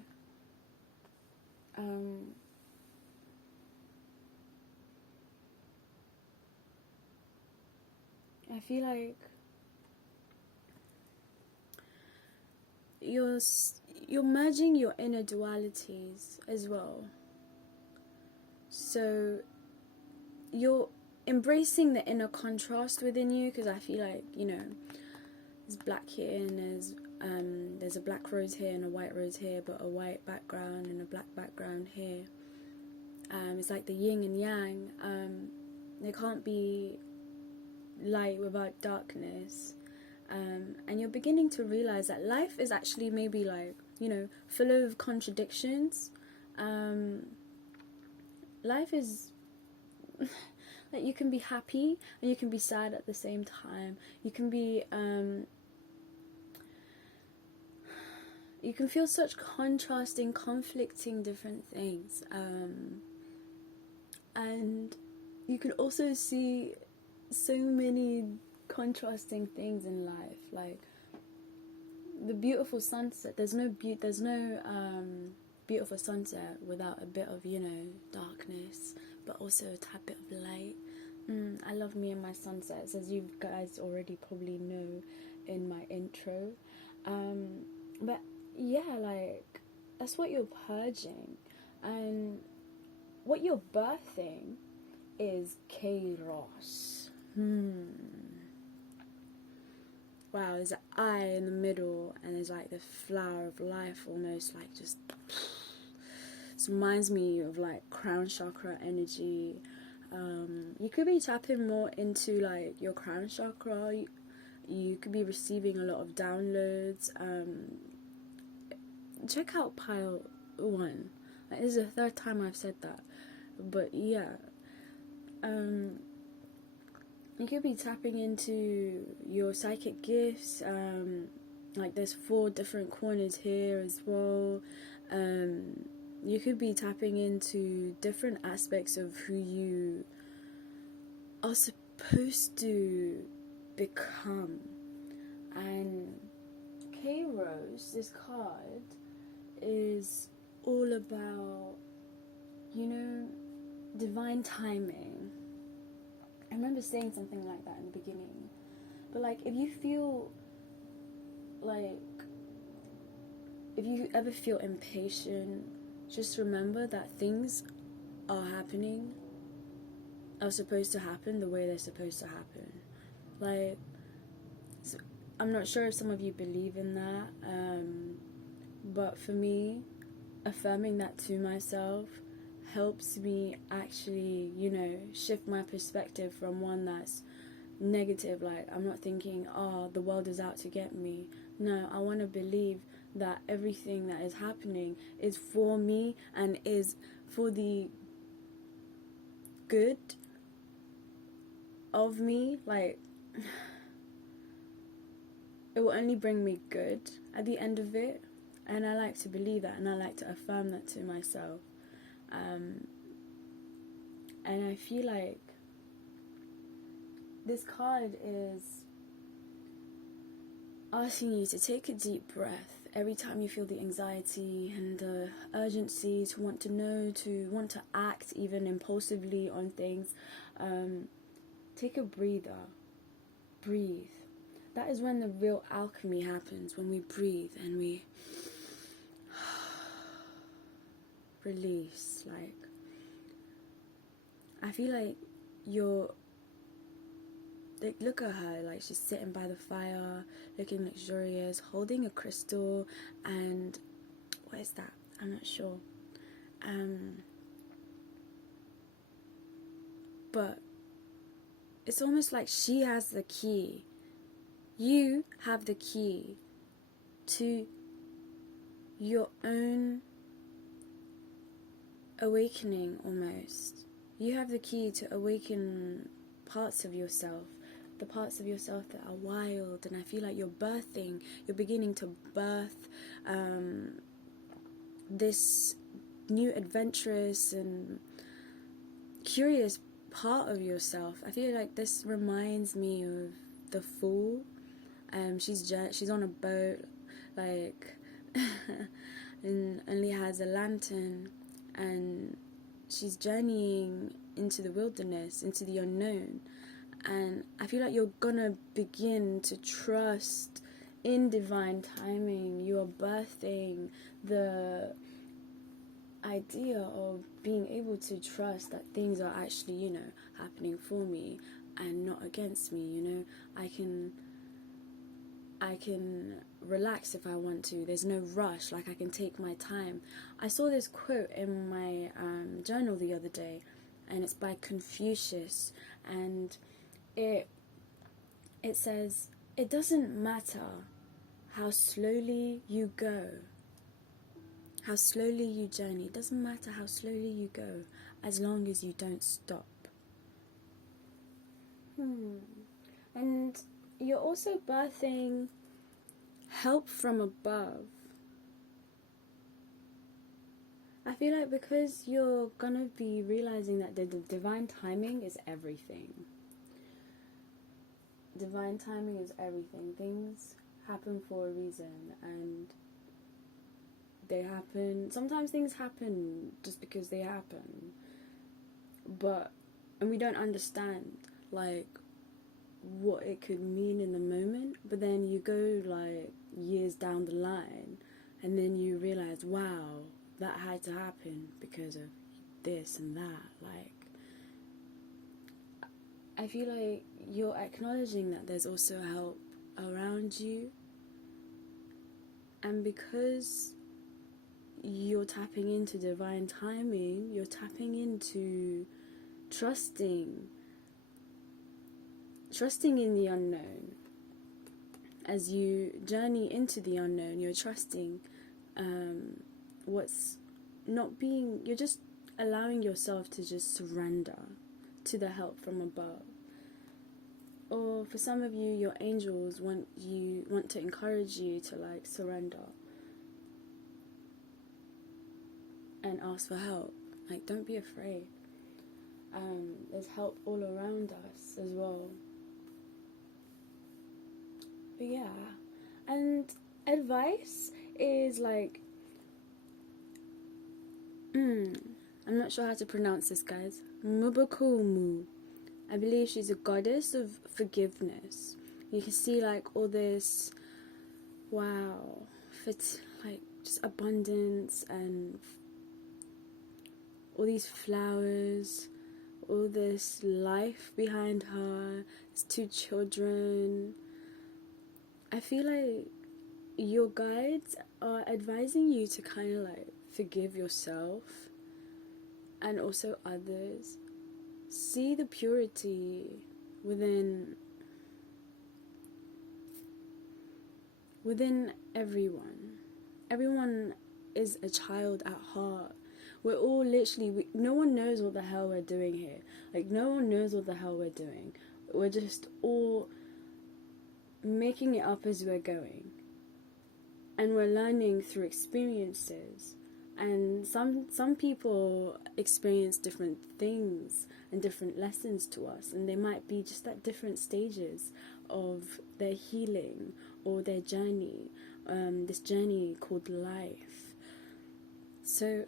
I feel like you're merging your inner dualities as well. So you're embracing the inner contrast within you, because I feel like, you know, there's black here and there's a black rose here and a white rose here, but a white background and a black background here. It's like the yin and yang. There can't be light without darkness. And you're beginning to realize that life is actually maybe like, you know, full of contradictions. Life is like, you can be happy and you can be sad at the same time. You can be you can feel such contrasting, conflicting different things, and you can also see so many contrasting things in life, like the beautiful sunset. There's no beautiful sunset without a bit of, you know, darkness, but also a tad bit of light. I love me and my sunsets, as you guys already probably know in my intro. But yeah, like, that's what you're purging, and what you're birthing is Kairos. Wow, there's an eye in the middle, and there's like the flower of life, almost like just. This reminds me of like crown chakra energy. You could be tapping more into like your crown chakra. You could be receiving a lot of downloads. Check out pile 1. Like, this is the 3rd time I've said that, but yeah. You could be tapping into your psychic gifts. Like, there's 4 different corners here as well. You could be tapping into different aspects of who you are supposed to become. And Kairos, this card, is all about, you know, divine timing. I remember saying something like that in the beginning. But like, if you feel like, if you ever feel impatient, just remember that things are supposed to happen the way they're supposed to happen. Like, I'm not sure if some of you believe in that, but for me, affirming that to myself helps me actually, you know, shift my perspective from one that's negative. Like, I'm not thinking, oh, the world is out to get me. No, I want to believe that everything that is happening is for me and is for the good of me. Like, it will only bring me good at the end of it, and I like to believe that, and I like to affirm that to myself. And I feel like this card is asking you to take a deep breath every time you feel the anxiety and the urgency to want to know, to want to act even impulsively on things. Take a breather. Breathe. That is when the real alchemy happens, when we breathe and we release. Like, I feel like you're like, look at her, like she's sitting by the fire, looking luxurious, holding a crystal, and what is that? I'm not sure. But it's almost like she has the key. You have the key to your own awakening, almost. You have the key to awaken parts of yourself, the parts of yourself that are wild, and I feel like you're beginning to birth this new adventurous and curious part of yourself. I feel like this reminds me of the Fool. She's on a boat, like, and only has a lantern, and she's journeying into the wilderness, into the unknown. And I feel like you're gonna begin to trust in divine timing. You're birthing the idea of being able to trust that things are actually, happening for me and not against me. I can relax if I want to. There's no rush, like I can take my time. I saw this quote in my journal the other day, and it's by Confucius, and it says, it doesn't matter how slowly you go, how slowly you journey. It doesn't matter how slowly you go, as long as you don't stop. And you're also birthing help from above. I feel like because you're gonna be realizing that the divine timing is everything. Divine timing is everything. Things happen for a reason, and they happen. Sometimes things happen just because they happen. And we don't understand, like, what it could mean in the moment, but then you go like years down the line and then you realize, wow, that had to happen because of this and that. Like, I feel like you're acknowledging that there's also help around you, and because you're tapping into divine timing, you're tapping into trusting in the unknown. As you journey into the unknown, you're trusting you're just allowing yourself to just surrender to the help from above. Or for some of you, your angels want to encourage you to, like, surrender and ask for help. Like, don't be afraid. There's help all around us as well. But yeah, and advice is like, I'm not sure how to pronounce this, guys. Mubakumu. I believe she's a goddess of forgiveness. You can see, like, all this, wow, like, just abundance, and all these flowers, all this life behind her. There's 2 children. I feel like your guides are advising you to kind of, like, forgive yourself and also others. See the purity within everyone. Everyone is a child at heart. We're all literally, no one knows what the hell we're doing here. Like, no one knows what the hell we're doing. We're just all making it up as we're going. And we're learning through experiences. And some people experience different things and different lessons to us. And they might be just at different stages of their healing or their journey. This journey called life. So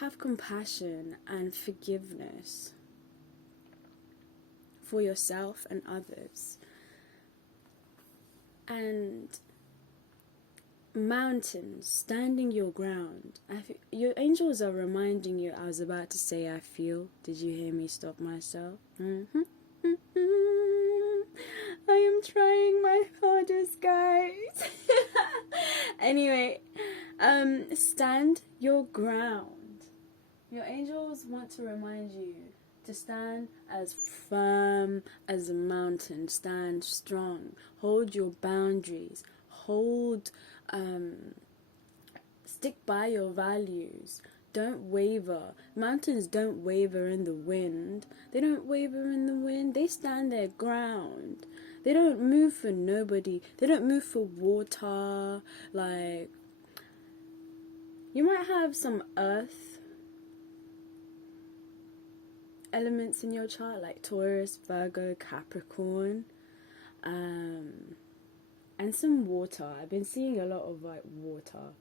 have compassion and forgiveness for yourself and others. And mountains, standing your ground. Your angels are reminding you. I was about to say I feel. Did you hear me stop myself? I am trying my hardest, guys. Anyway, stand your ground. Your angels want to remind you to stand as firm as a mountain. Stand strong. Hold your boundaries. Stick by your values. Don't waver. Mountains don't waver in the wind. They don't waver in the wind. They stand their ground. They don't move for nobody. They don't move for water. Like, you might have some earth elements in your chart, like Taurus, Virgo, Capricorn, and some water. I've been seeing a lot of like water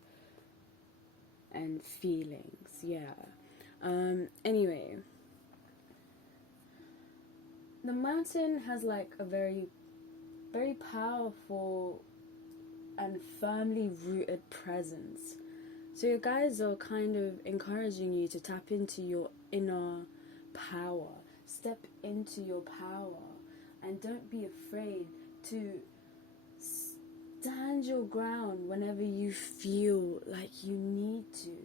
and feelings, yeah. Anyway, the mountain has like a very, very powerful and firmly rooted presence. So your guys are kind of encouraging you to tap into your inner power. Step into your power, and don't be afraid to stand your ground whenever you feel like you need to.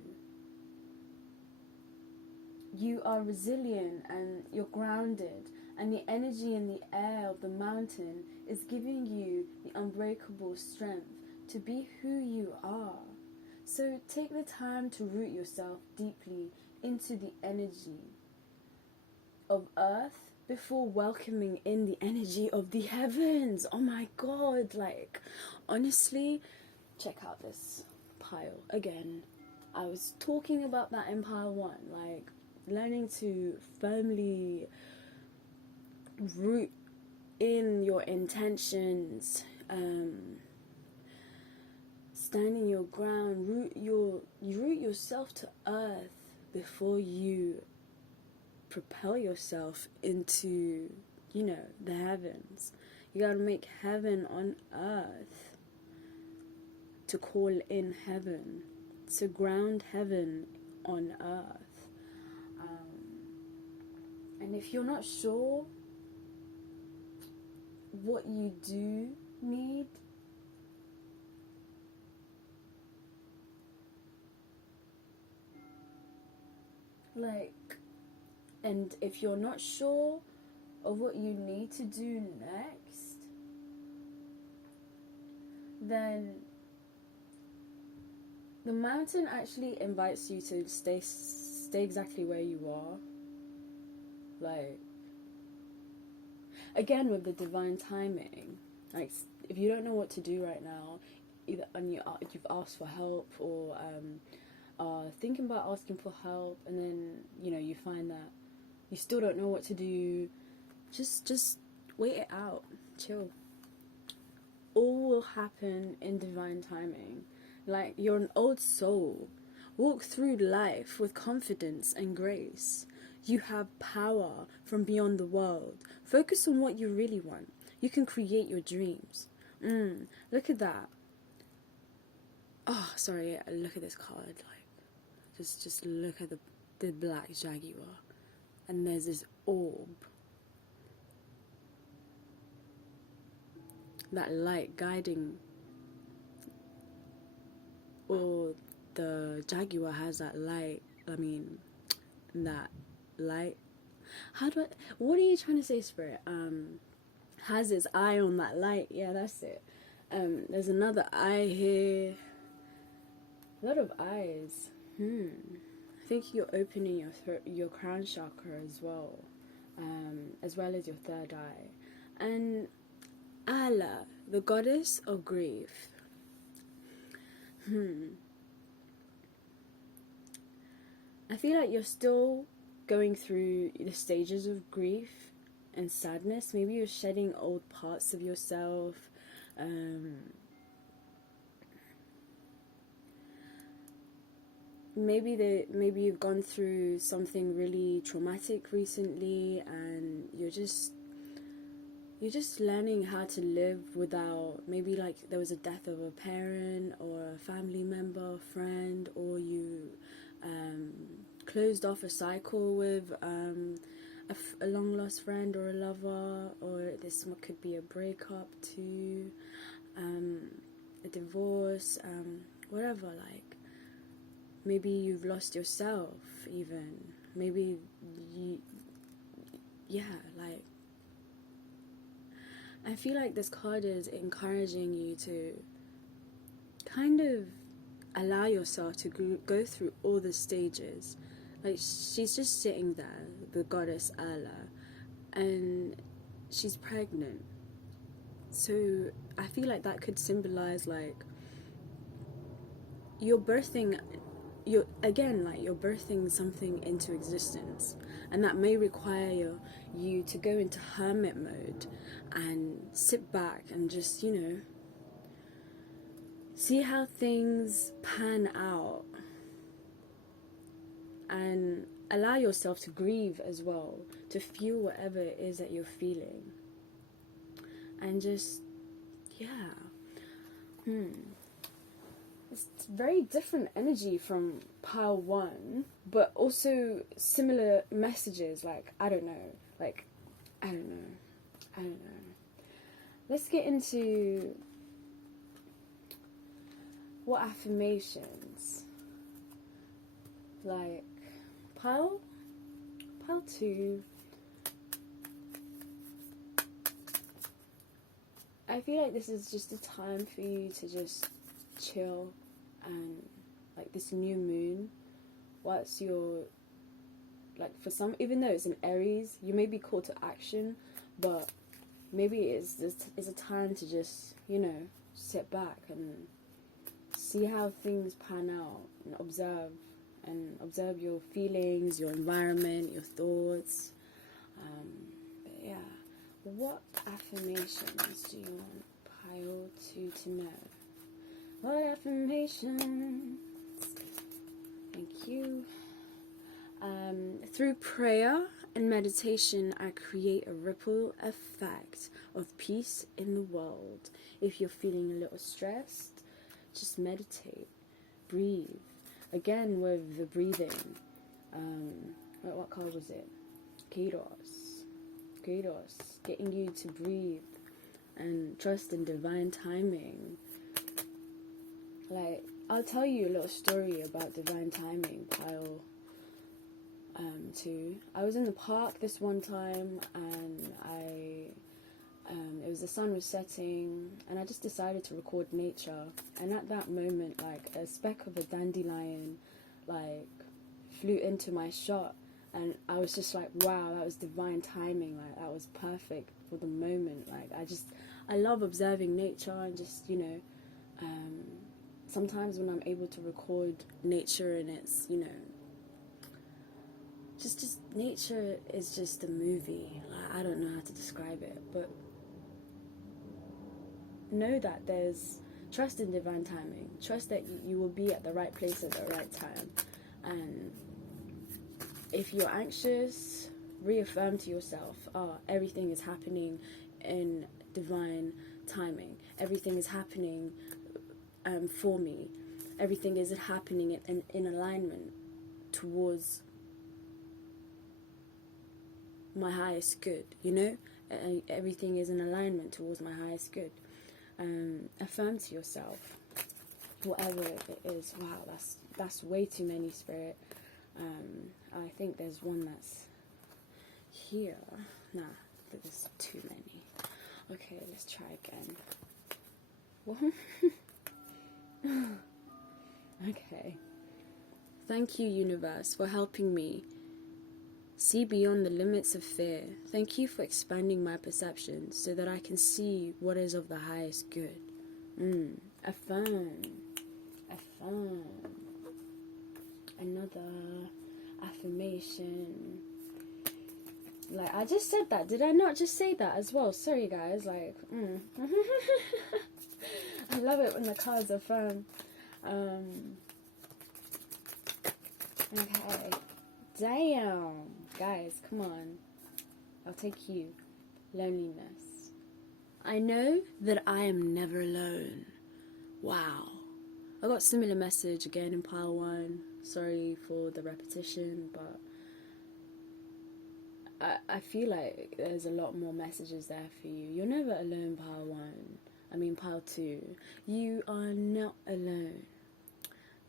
You are resilient and you're grounded, and the energy in the air of the mountain is giving you the unbreakable strength to be who you are. So take the time to root yourself deeply into the energy of earth before welcoming in the energy of the heavens. Oh my god, like, honestly, check out this pile again. I was talking about that in pile 1, like, learning to firmly root in your intentions, standing your ground, root yourself to earth before you propel yourself into, the heavens. You gotta make heaven on earth to call in heaven, to ground heaven on earth. And if you're not sure what you do need, and if you're not sure of what you need to do next, then the mountain actually invites you to stay exactly where you are. Like, again, with the divine timing, like, if you don't know what to do right now, either you've asked for help, or thinking about asking for help, and then you find that you still don't know what to do, just wait it out, chill. All will happen in divine timing. Like, you're an old soul. Walk through life with confidence and grace. You have power from beyond the world. Focus on what you really want. You can create your dreams. Look at that. Oh, sorry, look at this card. Like, just look at the black jaguar. And there's this orb. That light guiding. Or the jaguar has that light. That light. What are you trying to say, Spirit? Has his eye on that light. Yeah, that's it. There's another eye here. A lot of eyes. I think you're opening your crown chakra as well as your third eye. And Allah, the goddess of grief. I feel like you're still going through the stages of grief and sadness. Maybe you're shedding old parts of yourself. Maybe you've gone through something really traumatic recently, and you're just learning how to live without, maybe like there was a death of a parent or a family member, friend, or you closed off a cycle with a long lost friend or a lover, or this could be a breakup too, a divorce, whatever. Like, maybe you've lost yourself even. Maybe like, I feel like this card is encouraging you to kind of allow yourself to go through all the stages. Like, she's just sitting there, the goddess Ella, and she's pregnant. So I feel like that could symbolize, like, you're birthing something into existence, and that may require you to go into hermit mode and sit back and just, see how things pan out, and allow yourself to grieve as well, to feel whatever it is that you're feeling, and just, It's very different energy from pile 1, but also similar messages. Like, I don't know. Let's get into what affirmations. Like, pile 2. I feel like this is just a time for you to just chill, and like this new moon, whilst you're, like, for some, even though it's an Aries, you may be called to action, but maybe it's a time to just, sit back and see how things pan out, and observe your feelings, your environment, your thoughts. But yeah, what affirmations do you want pile 2 to know? What affirmations? Thank you. Through prayer and meditation, I create a ripple effect of peace in the world. If you're feeling a little stressed, just meditate, breathe. Again, with the breathing, what card was it? Kairos, getting you to breathe and trust in divine timing. Like, I'll tell you a little story about divine timing, pile 2. I was in the park this one time, and the sun was setting, and I just decided to record nature. And at that moment, like, a speck of a dandelion, like, flew into my shot, and I was just like, wow, that was divine timing. Like, that was perfect for the moment. Like, I love observing nature, and just, sometimes when I'm able to record nature, and it's, just nature is just a movie. Like, I don't know how to describe it, but know that trust in divine timing. Trust that you will be at the right place at the right time. And if you're anxious, reaffirm to yourself, everything is happening in divine timing. Everything is happening for me. Everything is happening in alignment towards my highest good, everything is in alignment towards my highest good. Affirm to yourself, whatever it is. Wow, that's way too many, Spirit. I think there's one that's here. Nah, there's too many. Okay, let's try again. What? Okay. Thank you, universe, for helping me see beyond the limits of fear. Thank you for expanding my perception so that I can see what is of the highest good. Affirm. Another affirmation. Like, I just said that. Did I not just say that as well? Sorry, guys. Like, I love it when the cards affirm. Okay. Damn. Guys, come on. I'll take you. Loneliness. I know that I am never alone. Wow. I got a similar message again in pile 1. Sorry for the repetition, but I feel like there's a lot more messages there for you. You're never alone, pile 1. I mean, pile 2. You are not alone.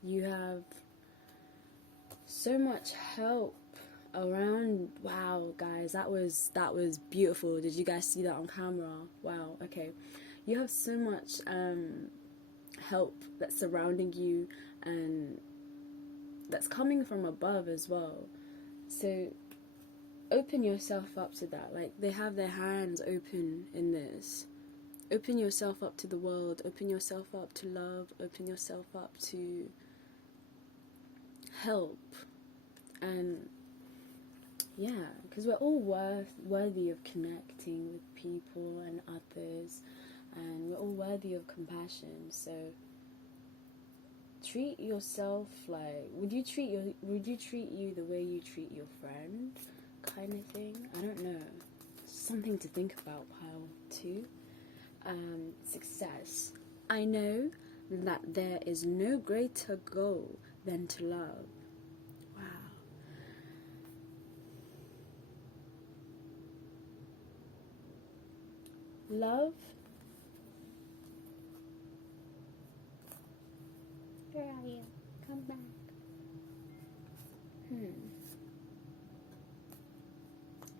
You have so much help around. Wow, guys, that was beautiful. Did you guys see that on camera? Wow. Okay, you have so much help that's surrounding you, and that's coming from above as well. So open yourself up to that. Like, they have their hands open in this. Open yourself up to the world. Open yourself up to love. Open yourself up to help. And yeah, because we're all worthy of connecting with people and others, and we're all worthy of compassion. So treat yourself like, would you treat you the way you treat your friend, kind of thing? I don't know. Something to think about, pile 2. Success. I know that there is no greater goal than to love. Wow. Love. Where are you? Come back.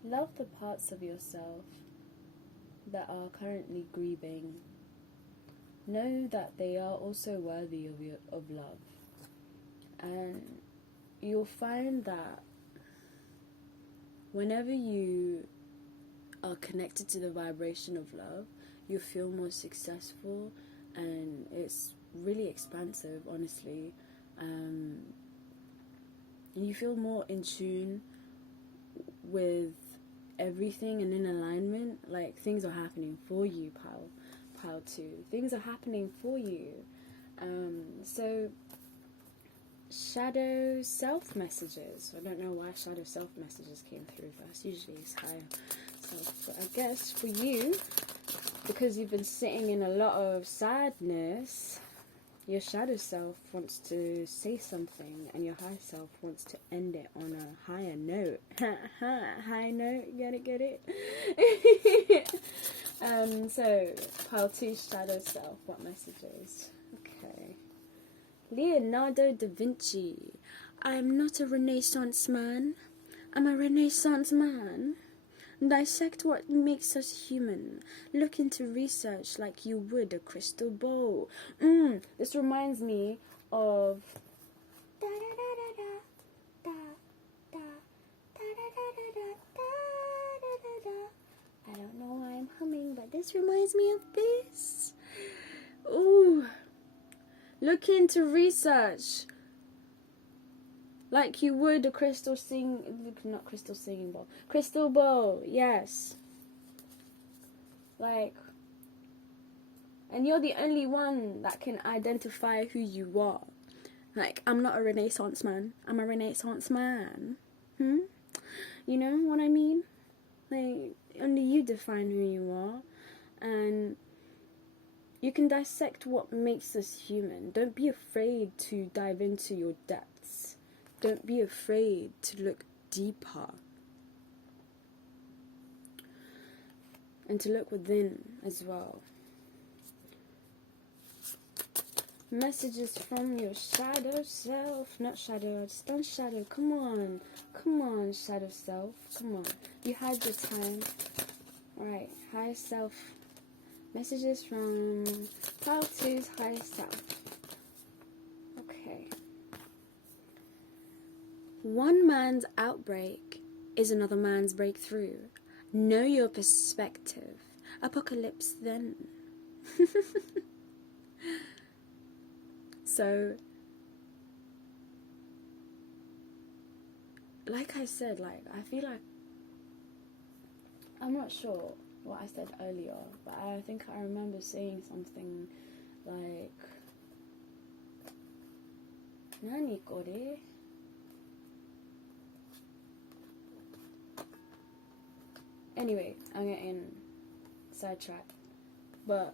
Love the parts of yourself that are currently grieving. Know that they are also worthy of love. And you'll find that whenever you are connected to the vibration of love, you feel more successful, and it's really expansive, honestly. And you feel more in tune with everything and in alignment. Like, things are happening for you, pile 2. Things are happening for you. So shadow self messages. I don't know why shadow self messages came through first. Usually it's higher self. But I guess for you, because you've been sitting in a lot of sadness, your shadow self wants to say something, and your high self wants to end it on a higher note. High note, get it? So, pile 2, shadow self, what messages? Okay. Leonardo da Vinci. I am not a Renaissance man. I'm a Renaissance man. Dissect what makes us human. Look into research like you would a crystal ball. This reminds me of I don't know why I'm humming, but this reminds me of this. Ooh. Look into research like you would a crystal ball, yes. Like, and you're the only one that can identify who you are. Like, I'm not a Renaissance man. I'm a Renaissance man. You know what I mean? Like, only you define who you are. And you can dissect what makes us human. Don't be afraid to dive into your depths. Don't be afraid to look deeper. And to look within as well. Messages from your shadow self. Not shadow, just don't shadow. Come on, shadow self. Come on. You had your time. Alright, higher self. Messages from pile 2's higher self. Okay. One man's outbreak is another man's breakthrough. Know your perspective. Apocalypse then. So, like I said, I feel like, I'm not sure what I said earlier, but I think I remember saying something like, Nani kore? Anyway, I'm getting sidetracked. But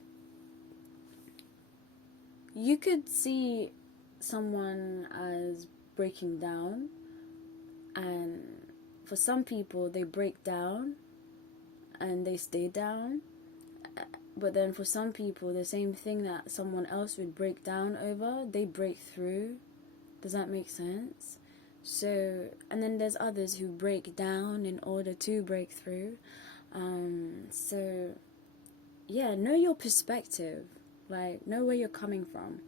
you could see someone as breaking down and for some people, they break down and they stay down. But then for some people, the same thing that someone else would break down over, they break through. Does that make sense? So, and then there's others who break down in order to break through. So, yeah, know your perspective. Like, know where you're coming from.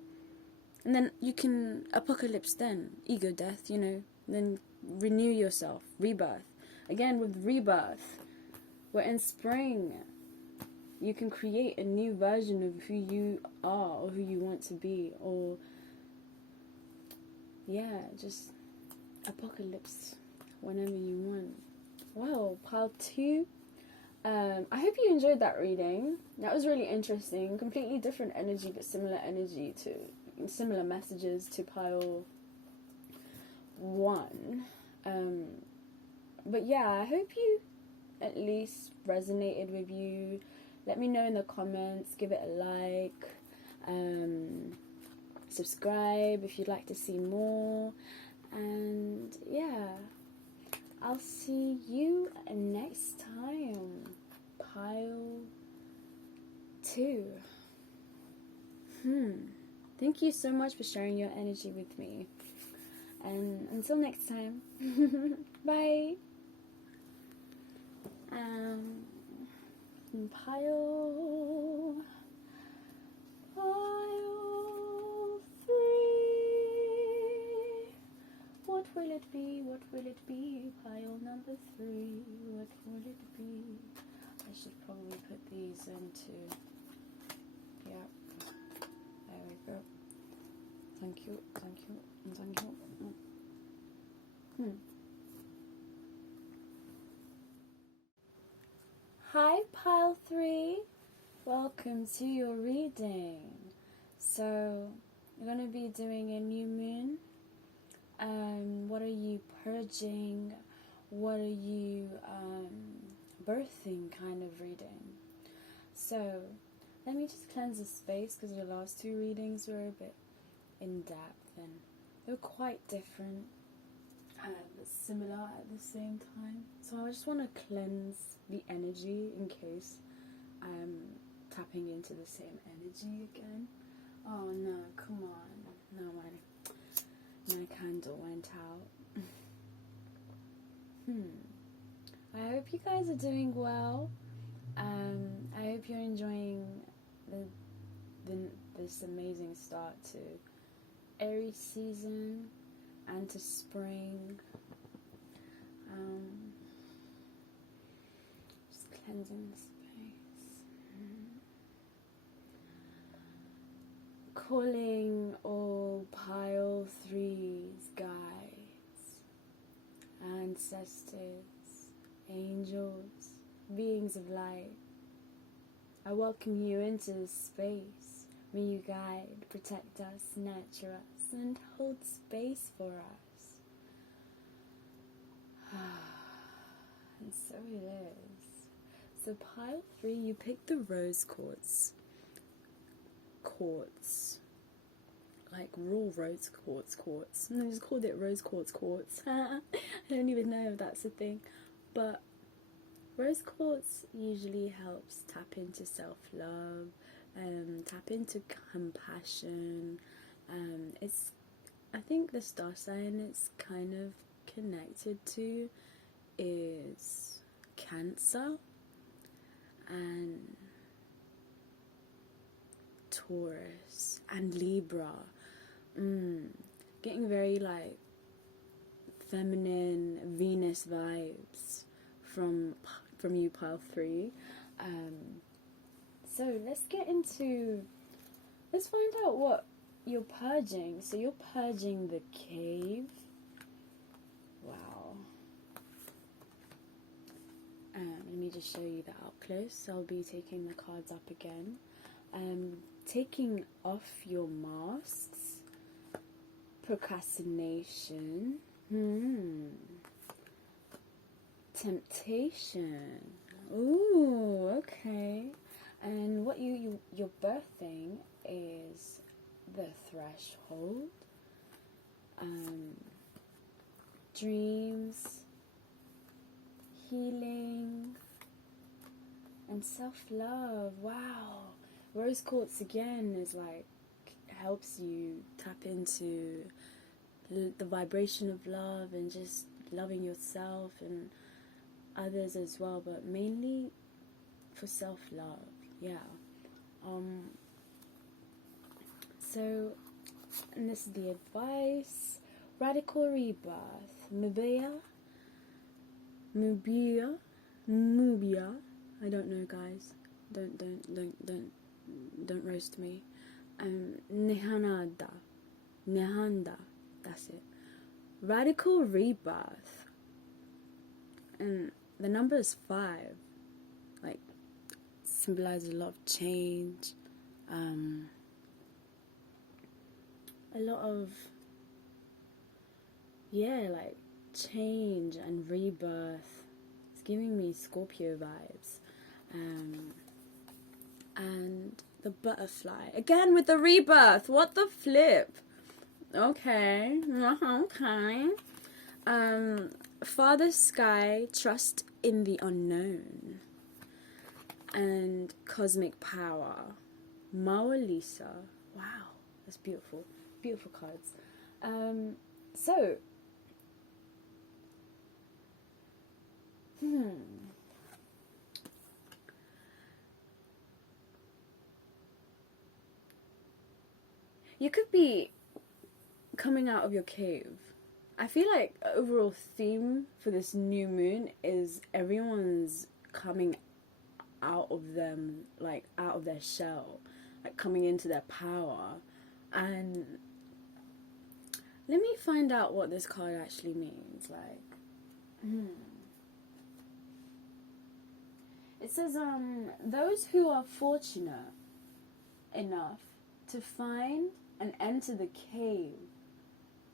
And then you can apocalypse then, ego death, you know, then renew yourself, rebirth. Again, with rebirth, we're in spring. You can create a new version of who you are or who you want to be, or, yeah, just apocalypse whenever you want. Well, pile 2. I hope you enjoyed that reading. That was really interesting. Completely different energy, but similar energy to similar messages to pile 1. But yeah, I hope you at least resonated with you. Let me know in the comments. Give it a like. Subscribe if you'd like to see more. And yeah, I'll see you next time. Pile 2. Thank you so much for sharing your energy with me. And until next time. Bye. Pile 3. What will it be? What will it be? Pile number 3. What will it be? I should probably put these into. Yeah. There we go. Thank you. Thank you. Thank you. Hi, pile 3. Welcome to your reading. So, we're going to be doing a new moon. What are you purging? What are you birthing kind of reading? So, let me just cleanse the space because your last 2 readings were a bit in depth and they were quite different. But similar at the same time. So I just want to cleanse the energy in case I'm tapping into the same energy again. Oh no, come on. No, my candle went out. I hope you guys are doing well. I hope you're enjoying this amazing start to Aries season and to spring. Just cleansing the space. Calling all pile 3's guides, ancestors, angels, beings of light. I welcome you into this space. May you guide, protect us, nurture us, and hold space for us. And so it is. So pile 3, you picked the rose quartz. Like raw rose quartz. And I just called it rose quartz. I don't even know if that's a thing. But rose quartz usually helps tap into self-love, tap into compassion. I think the star sign it's kind of connected to is Cancer and Taurus and Libra. Getting very like feminine Venus vibes from you, pile 3. So let's find out what you're purging. So you're purging the cave. Wow. Let me just show you that up close. I'll be taking the cards up again. Taking off your masks. Procrastination. Temptation. Ooh, okay. And what you're birthing is the threshold. Dreams, healing and self-love. Wow. Rose quartz again is like, helps you tap into the vibration of love and just loving yourself and others as well, but mainly for self-love. Yeah. So, and this is the advice. Radical rebirth. Mubia. I don't know, guys. Don't roast me. Nehanda. That's it. Radical rebirth. And the number is 5. Like, symbolizes a lot of change. A lot of, like, change and rebirth. It's giving me Scorpio vibes. And the butterfly. Again with the rebirth. What the flip? Okay. Okay. Father Sky, trust in the unknown. And cosmic power. Mawa Lisa. Wow. That's beautiful. Beautiful cards. So. You could be coming out of your cave. I feel like overall theme for this new moon is everyone's coming out of them, like out of their shell, like coming into their power. And let me find out what this card actually means. Like, it says, those who are fortunate enough to find and enter the cave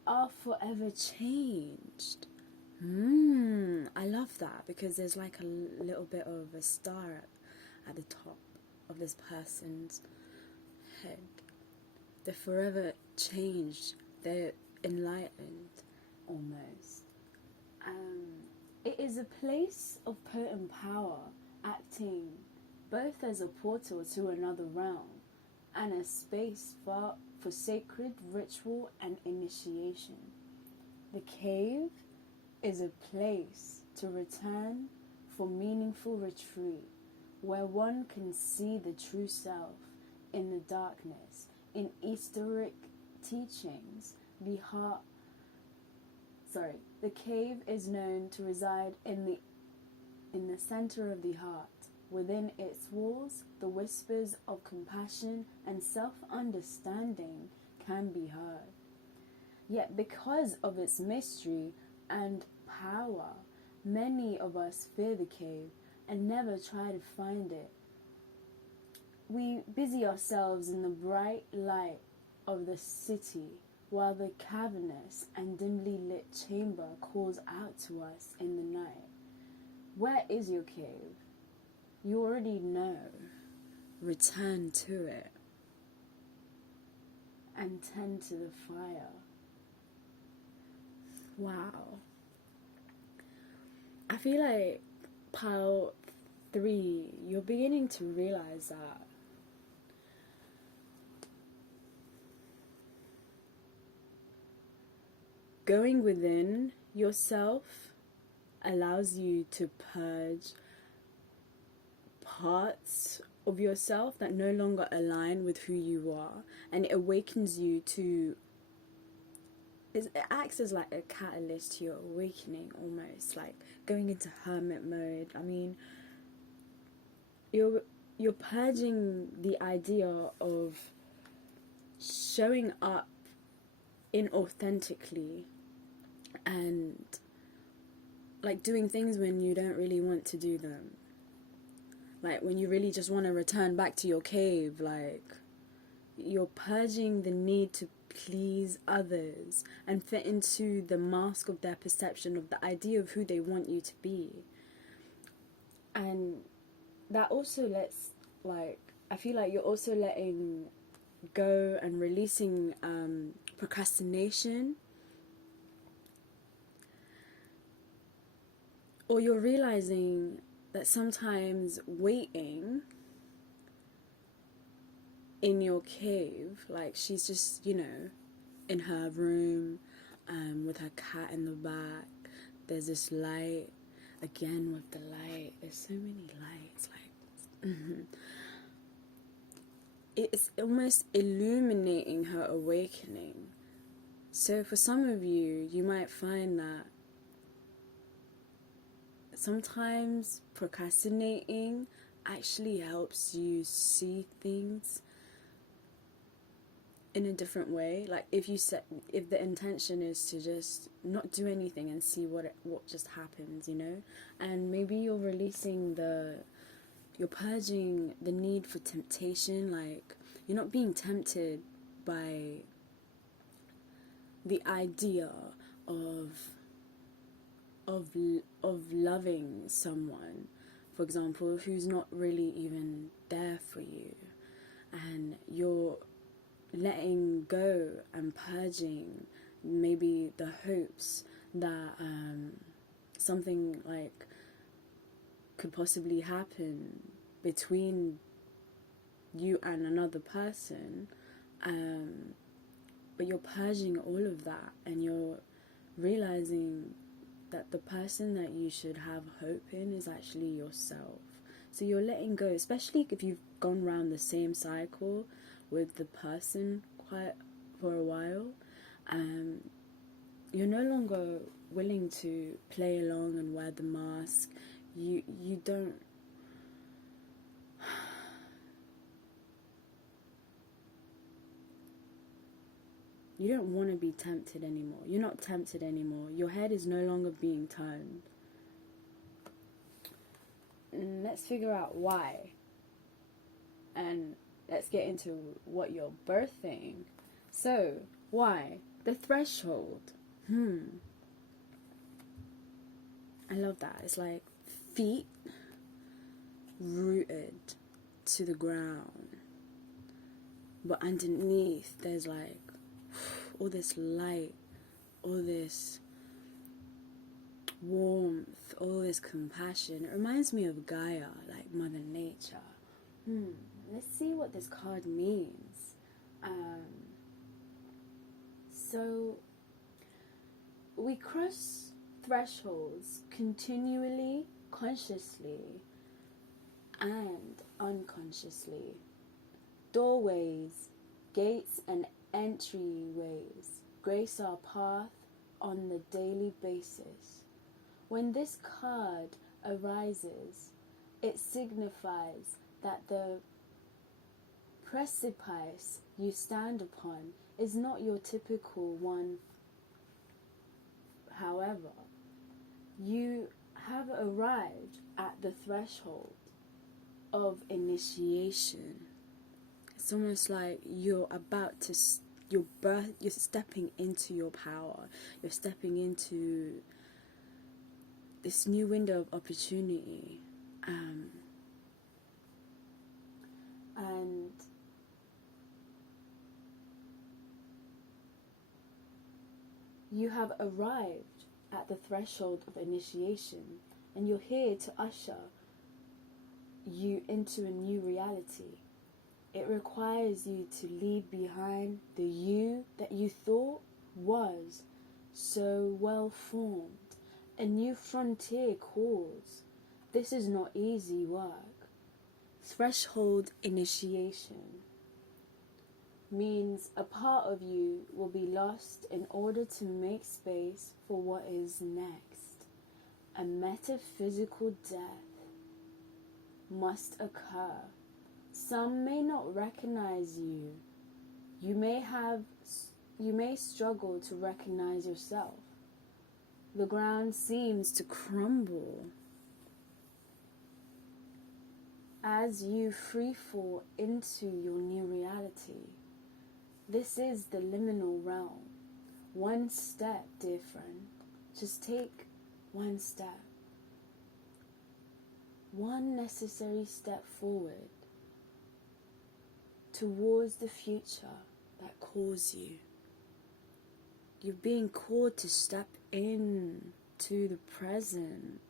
are forever changed. I love that, because there's like a little bit of a star at the top of this person's head. They're forever changed. They're enlightened, almost. It is a place of potent power, acting both as a portal to another realm and a space for sacred ritual and initiation. The cave is a place to return for meaningful retreat, where one can see the true self in the darkness. In Esoteric teachings, the cave is known to reside in the center of the heart. Within its walls, the whispers of compassion and self-understanding can be heard. Yet because of its mystery and power, many of us fear the cave and never try to find it. We busy ourselves in the bright light of the city, while the cavernous and dimly lit chamber calls out to us in the night. Where is your cave? You already know. Return to it and tend to the fire. Wow. I feel like pile 3, you're beginning to realize that going within yourself allows you to purge parts of yourself that no longer align with who you are, and it awakens you to, it acts as like a catalyst to your awakening, almost like going into hermit mode. I mean, you're purging the idea of showing up inauthentically and like doing things when you don't really want to do them. Like when you really just want to return back to your cave, like you're purging the need to please others and fit into the mask of their perception of the idea of who they want you to be. And that also lets, like, I feel like you're also letting go and releasing procrastination. Or you're realizing that sometimes waiting in your cave, like she's just, you know, in her room with her cat in the back. There's this light, again with the light. There's so many lights, like, it's almost illuminating her awakening. So for some of you, you might find that sometimes procrastinating actually helps you see things in a different way. Like if the intention is to just not do anything and see what just happens, you know, and maybe you're purging the need for temptation. Like you're not being tempted by the idea of loving someone, for example, who's not really even there for you, and you're letting go and purging maybe the hopes that something like could possibly happen between you and another person, but you're purging all of that, and you're realizing that the person that you should have hope in is actually yourself. So you're letting go, especially if you've gone around the same cycle with the person quite for a while. You're no longer willing to play along and wear the mask. You don't want to be tempted anymore. You're not tempted anymore. Your head is no longer being turned. And let's figure out why. And let's get into what you're birthing. So, why? The threshold. I love that. It's like feet rooted to the ground. But underneath, there's like all this light, all this warmth, all this compassion. It reminds me of Gaia, like Mother Nature. Let's see what this card means. So, we cross thresholds continually, consciously, and unconsciously. Doorways, gates, and entryways grace our path on the daily basis. When this card arises, it signifies that the precipice you stand upon is not your typical one. However, you have arrived at the threshold of initiation. It's almost like you're about to you're stepping into your power. You're stepping into this new window of opportunity, and you have arrived at the threshold of initiation, and you're here to usher you into a new reality. It requires you to leave behind the you that you thought was so well formed. A new frontier calls. This is not easy work. Threshold initiation means a part of you will be lost in order to make space for what is next. A metaphysical death must occur. Some may not recognize you. You may struggle to recognize yourself. The ground seems to crumble as you free fall into your new reality. This is the liminal realm. One step, dear friend. Just take one step. One necessary step forward towards the future that calls you. You're being called to step in to the present.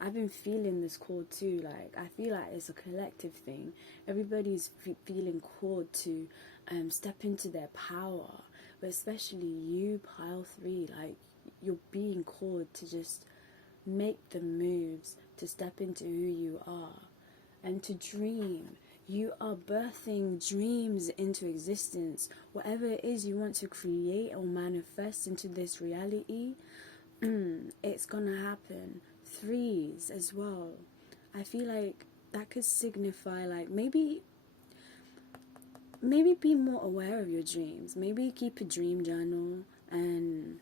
I've been feeling this call too. Like, I feel like it's a collective thing. Everybody's feeling called to step into their power, but especially you, pile 3. Like, you're being called to just make the moves to step into who you are and to dream. You are birthing dreams into existence. Whatever it is you want to create or manifest into this reality, it's gonna happen. 3s as well. I feel like that could signify, like, maybe be more aware of your dreams. Maybe keep a dream journal and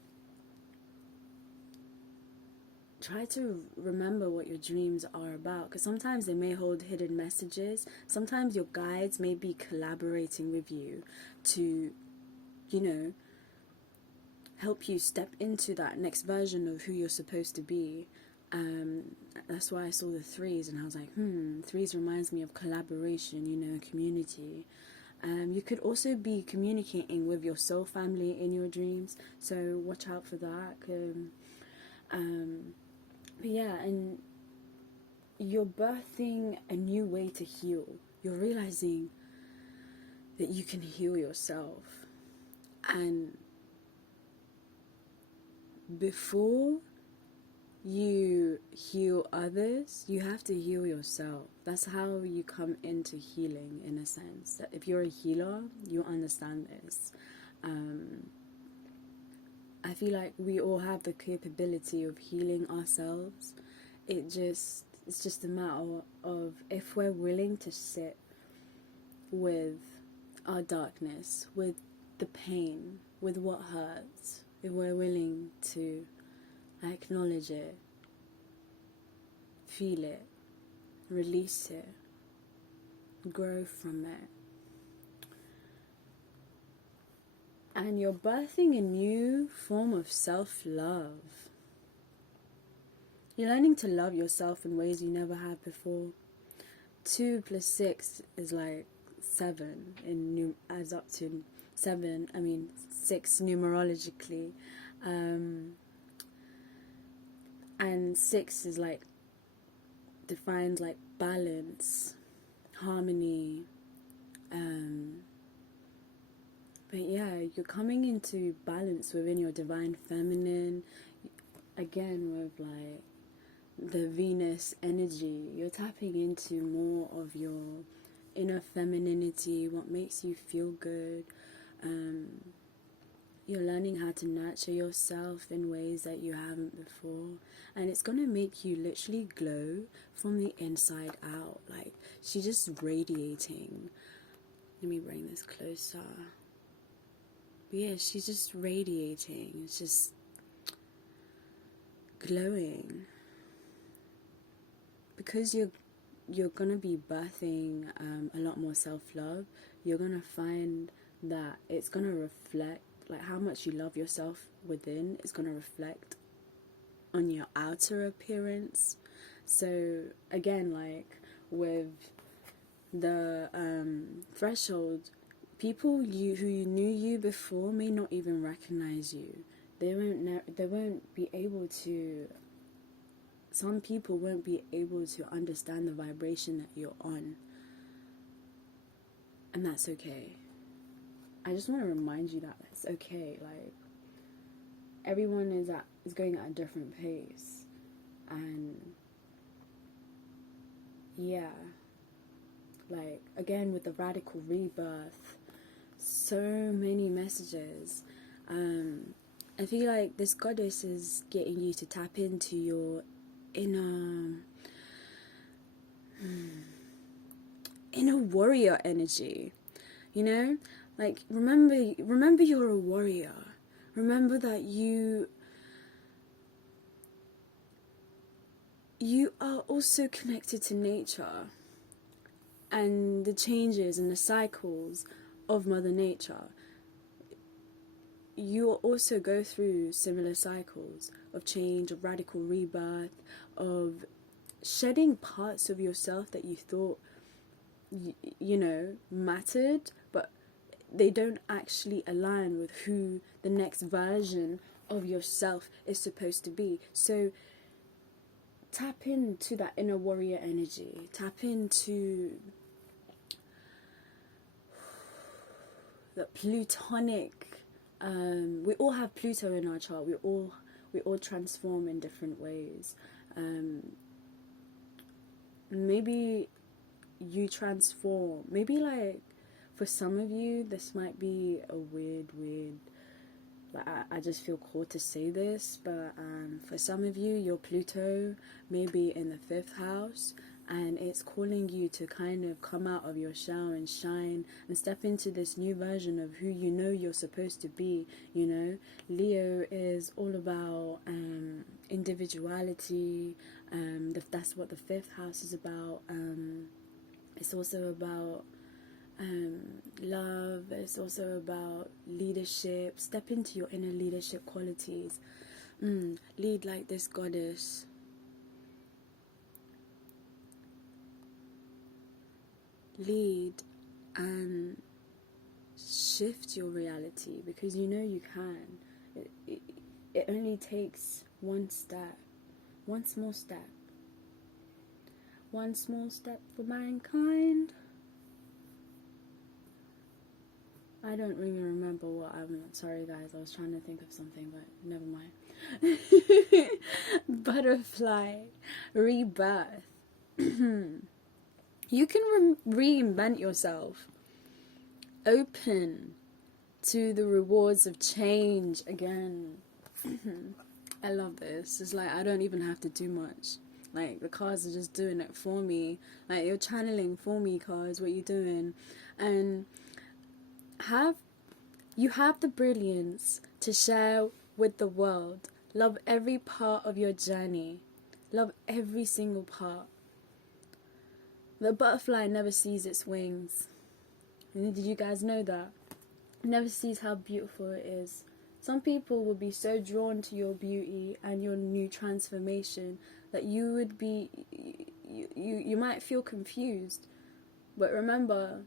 try to remember what your dreams are about, because sometimes they may hold hidden messages. Sometimes your guides may be collaborating with you to, you know, help you step into that next version of who you're supposed to be. That's why I saw the 3s and I was like, 3s reminds me of collaboration, you know, community. You could also be communicating with your soul family in your dreams, so watch out for that. But yeah, and you're birthing a new way to heal. You're realizing that you can heal yourself. And before you heal others, you have to heal yourself. That's how you come into healing, in a sense. If you're a healer, you understand this. I feel like we all have the capability of healing ourselves. It's just a matter of if we're willing to sit with our darkness, with the pain, with what hurts, if we're willing to acknowledge it, feel it, release it, grow from it. And you're birthing a new form of self-love. You're learning to love yourself in ways you never have before. 2 + 6 is like 7, adds up to 7. 6 numerologically. And 6 is like, defines like balance, harmony. But yeah, you're coming into balance within your divine feminine. Again, with like the Venus energy, you're tapping into more of your inner femininity, what makes you feel good. You're learning how to nurture yourself in ways that you haven't before, and it's gonna make you literally glow from the inside out. Like, she's just radiating. Let me bring this closer. But yeah, she's just radiating. It's just glowing. Because you're gonna be birthing a lot more self-love. You're gonna find that it's gonna reflect, like, how much you love yourself within is gonna reflect on your outer appearance. So again, like with the threshold, people who knew you before may not even recognize you. They won't be able to. Some people won't be able to understand the vibration that you're on, and that's okay. I just want to remind you that it's okay. Like, everyone is going at a different pace, and yeah, like, again with the radical rebirth, so many messages. I feel like this goddess is getting you to tap into your inner warrior energy, you know? Like, remember you're a warrior. Remember that you are also connected to nature and the changes and the cycles of Mother Nature. You will also go through similar cycles of change, of radical rebirth, of shedding parts of yourself that you thought, you know, mattered, but they don't actually align with who the next version of yourself is supposed to be. So tap into that inner warrior energy. Tap into the plutonic. We all have Pluto in our chart. We all transform in different ways. Maybe you transform. Maybe like for some of you, this might be a weird. Like I just feel called to say this, but for some of you, your Pluto may be in the 5th house, and it's calling you to kind of come out of your shell and shine and step into this new version of who you know you're supposed to be. You know, Leo is all about individuality. That's what the 5th house is about. It's also about love. It's also about leadership. Step into your inner leadership qualities. Lead like this goddess. Lead and shift your reality, because you know you can. It only takes one step, one small step for mankind. I don't really remember what sorry guys, I was trying to think of something, but never mind. Butterfly, rebirth. You can reinvent yourself. Open to the rewards of change again. I love this. It's like I don't even have to do much. Like the cards are just doing it for me. Like you're channeling for me, cards, what you're doing. And you have the brilliance to share with the world. Love every part of your journey. Love every single part. The butterfly never sees its wings. And did you guys know that? It never sees how beautiful it is. Some people will be so drawn to your beauty and your new transformation that you would be, you might feel confused. But remember,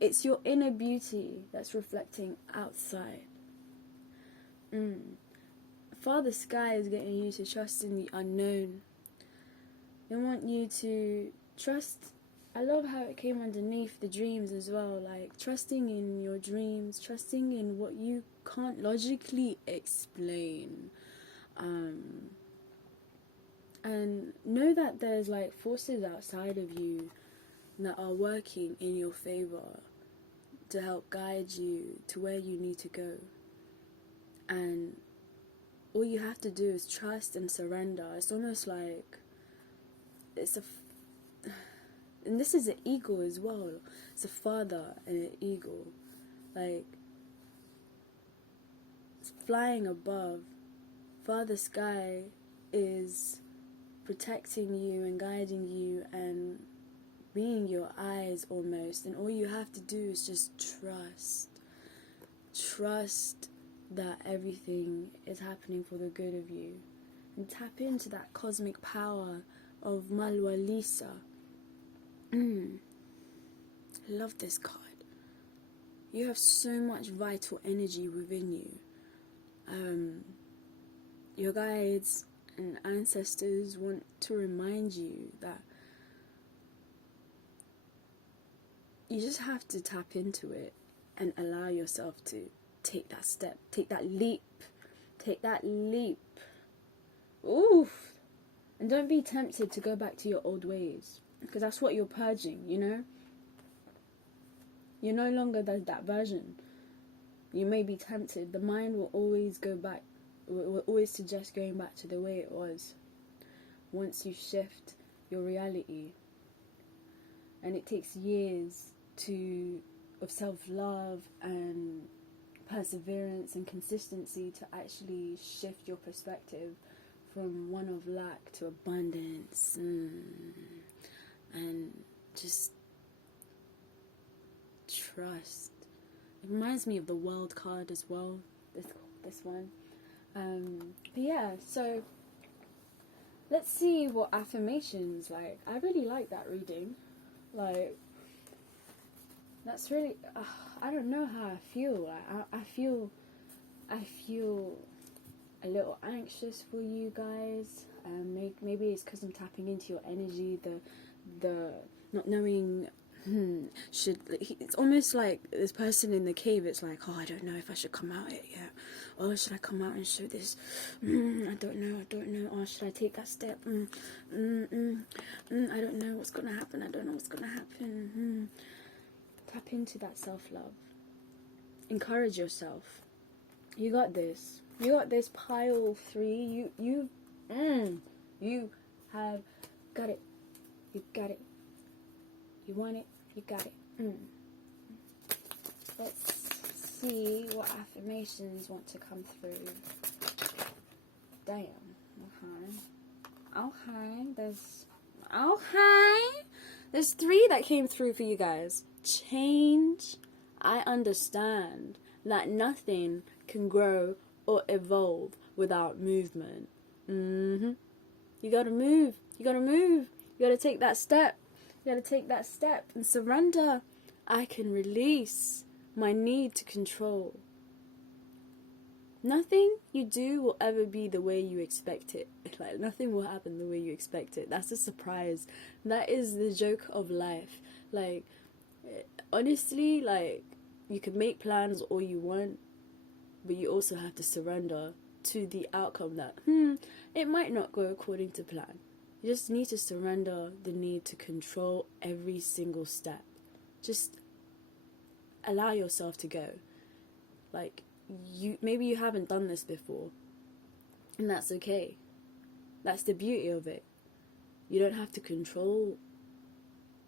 it's your inner beauty that's reflecting outside. Father Sky is getting you to trust in the unknown. They want you to trust. I love how it came underneath the dreams as well. Like trusting in your dreams, trusting in what you can't logically explain. And know that there's like forces outside of you that are working in your favor to help guide you to where you need to go. And all you have to do is trust and surrender. It's almost like and this is an eagle as well. It's a father and an eagle. Like it's flying above. Father Sky is protecting you and guiding you and being your eyes almost, and all you have to do is just trust that everything is happening for the good of you, and tap into that cosmic power of Malwa Lisa. I love this card. You have so much vital energy within you. Your guides and ancestors want to remind you that you just have to tap into it and allow yourself to take that step, take that leap. Oof. And don't be tempted to go back to your old ways, because that's what you're purging, you know? You're no longer that version. You may be tempted. The mind will always go back, will always suggest going back to the way it was once you shift your reality. And it takes years of self-love and perseverance and consistency to actually shift your perspective from one of lack to abundance. And just trust. It reminds me of the world card as well, this one. But yeah, so let's see what affirmations like. I really like that reading. Like, that's really, I don't know how I feel. Like, I feel a little anxious for you guys. Maybe it's because I'm tapping into your energy, the not knowing, it's almost like this person in the cave. It's like, oh, I don't know if I should come out it yet. Oh, should I come out and show this? I don't know. Oh, should I take that step? I don't know what's gonna happen. Tap into that self-love. Encourage yourself. You got this. You got this. Pile 3. You have got it. You got it. You want it. You got it. Let's see what affirmations want to come through. Damn. Okay. There's 3 that came through for you guys. Change. I understand that nothing can grow or evolve without movement. You gotta move. You gotta take that step. And surrender. I can release my need to control. Nothing you do will ever be the way you expect it. Like, nothing will happen the way you expect it. That's a surprise. That is the joke of life. Like, honestly, like, you can make plans all you want, but you also have to surrender to the outcome that, it might not go according to plan. You just need to surrender the need to control every single step. Just allow yourself to go. Like, maybe you haven't done this before, and that's okay. That's the beauty of it. You don't have to control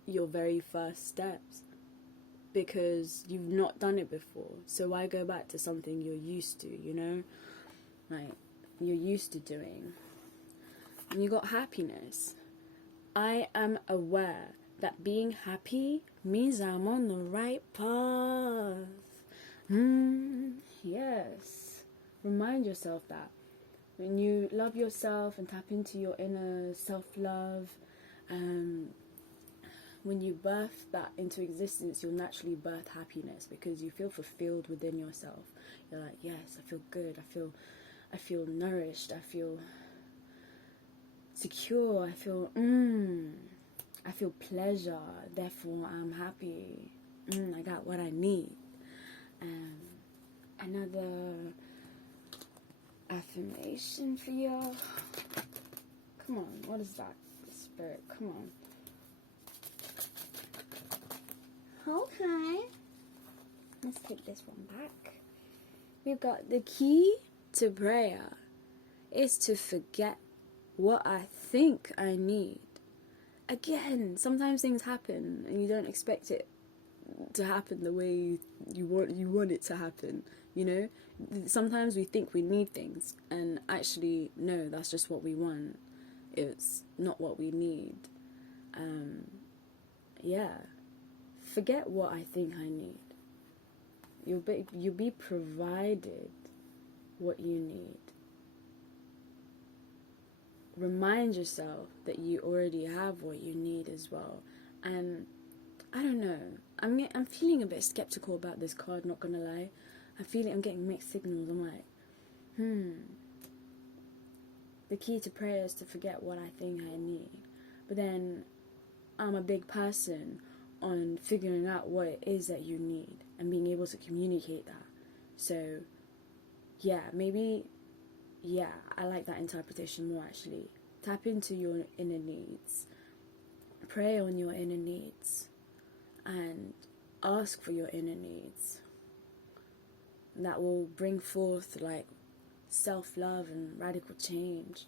your very first steps because you've not done it before. So why go back to something you're used to, you know? Like, you're used to doing. And you got happiness. I am aware that being happy means I'm on the right path. Yes. Remind yourself that. When you love yourself and tap into your inner self-love, when you birth that into existence, you'll naturally birth happiness because you feel fulfilled within yourself. You're like, yes, I feel good. I feel nourished. I feel secure. I feel pleasure. Therefore, I'm happy. I got what I need. Another affirmation for you. Come on, what is that? Spirit, come on. Okay. Let's take this one back. We've got the key to prayer is to forget what I think I need. Again, sometimes things happen and you don't expect it to happen the way you want it to happen, you know? Sometimes we think we need things and actually, no, that's just what we want. It's not what we need. Forget what I think I need. You'll be provided what you need. Remind yourself that you already have what you need as well. And I don't know. I'm feeling a bit skeptical about this card, not gonna lie. I'm getting mixed signals. I'm like, the key to prayer is to forget what I think I need. But then I'm a big person on figuring out what it is that you need and being able to communicate that. So, I like that interpretation more actually. Tap into your inner needs. Pray on your inner needs. And ask for your inner needs. That will bring forth like self-love and radical change.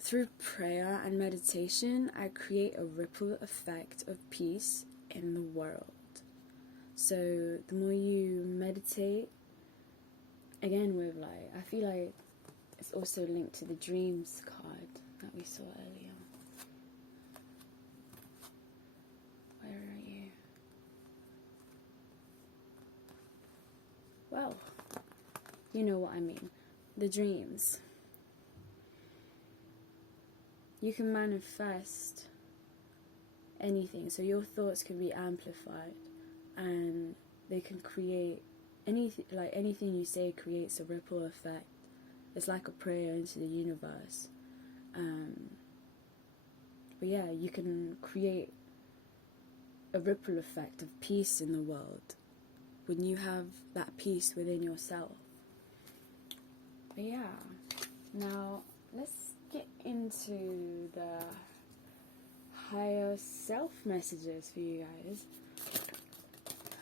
Through prayer and meditation, I create a ripple effect of peace in the world. So the more you meditate, again with like, I feel like it's also linked to the dreams card that we saw earlier. Where are you? Well, you know what I mean. The dreams. You can manifest anything. So your thoughts can be amplified and they can create anything you say creates a ripple effect It's like a prayer into the universe. But yeah, you can create a ripple effect of peace in the world when you have that peace within yourself. But yeah, now let's get into the higher self messages for you guys.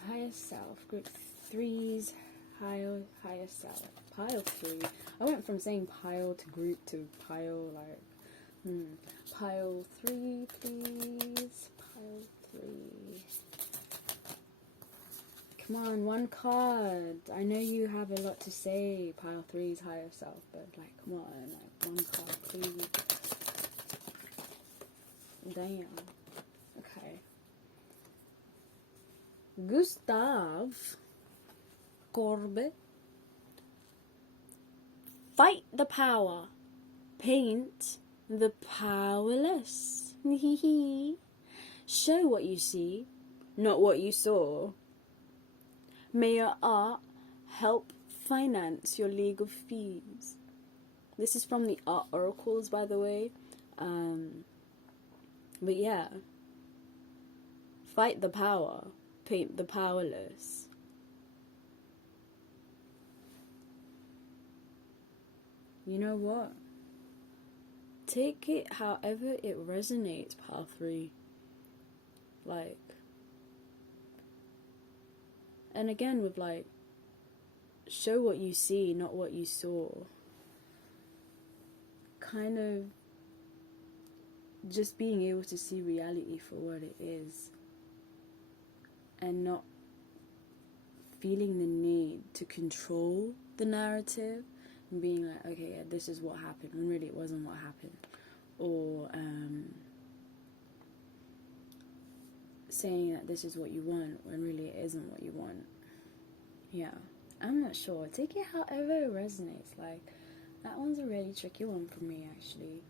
Higher self, group 3's higher self. Pile 3. I went from saying pile to group to pile, like, Pile 3, please. Pile 3. Come on, one card. I know you have a lot to say, pile 3's higher self, but like, come on, like, one card, please. Damn. Okay. Gustav Corbett. Fight the power. Paint the powerless. Show what you see, not what you saw. May your art help finance your legal fees. This is from the Art Oracles, by the way. But yeah. Fight the power. Paint the powerless. You know what? Take it however it resonates, pile 3. Like, and again with like, show what you see, not what you saw. Kind of just being able to see reality for what it is. And not feeling the need to control the narrative. And being like, okay, yeah, this is what happened, when really it wasn't what happened. Or saying that this is what you want, when really it isn't what you want. Yeah, I'm not sure. Take it however it resonates. Like, that one's a really tricky one for me, actually.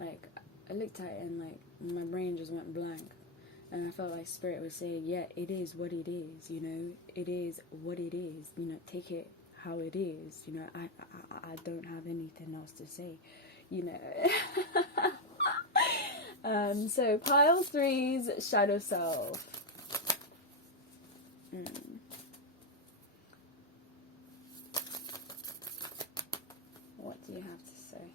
Like, I looked at it and, like, my brain just went blank. And I felt like Spirit was saying, yeah, it is what it is, you know? It is what it is. You know, take it how it is, you know. I don't have anything else to say, you know. So pile 3's shadow self. What do you have to say?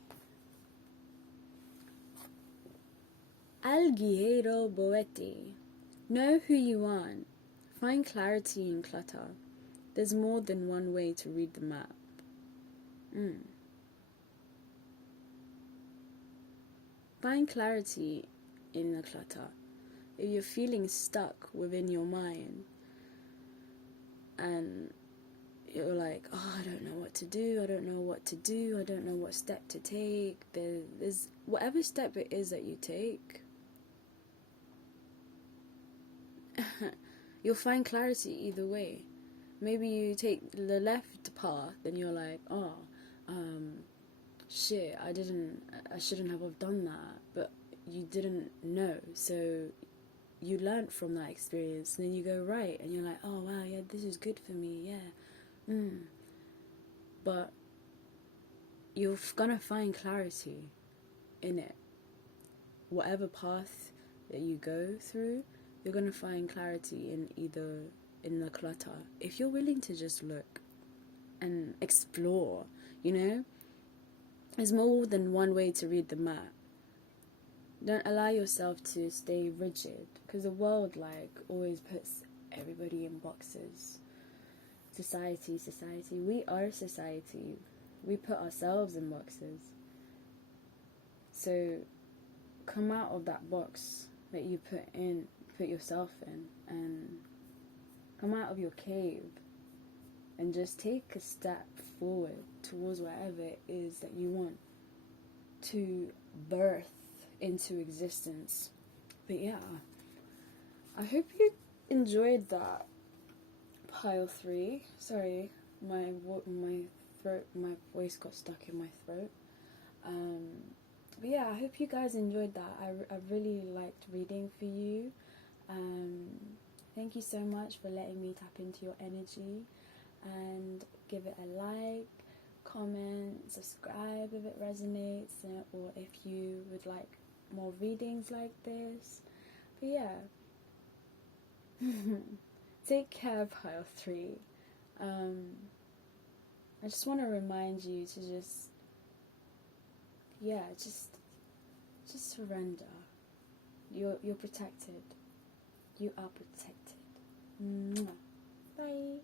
Alghiero Boetti. Know who you want. Find clarity in clutter. There's more than one way to read the map. Find clarity in the clutter. If you're feeling stuck within your mind and you're like, oh, I don't know what to do, I don't know what step to take, there's whatever step it is that you take, you'll find clarity either way. Maybe you take the left path and you're like, oh, shit, I shouldn't have done that, but you didn't know, so you learnt from that experience, and then you go right, and you're like, oh wow, yeah, this is good for me, yeah, but you're gonna find clarity in it. Whatever path that you go through, you're gonna find clarity in the clutter, if you're willing to just look and explore, you know. There's more than one way to read the map. Don't allow yourself to stay rigid, because the world, like, always puts everybody in boxes. Society. We are society. We put ourselves in boxes. So come out of that box that you put yourself in, and come out of your cave and just take a step forward towards whatever it is that you want to birth into existence. But yeah, I hope you enjoyed that, pile 3. Sorry, my voice got stuck in my throat. But yeah, I hope you guys enjoyed that. I really liked reading for you. Thank you so much for letting me tap into your energy, and give it a like, comment, subscribe if it resonates, or if you would like more readings like this. But yeah, take care, pile 3. I just want to remind you to just surrender. You're protected. You are protected. Mwah. Bye.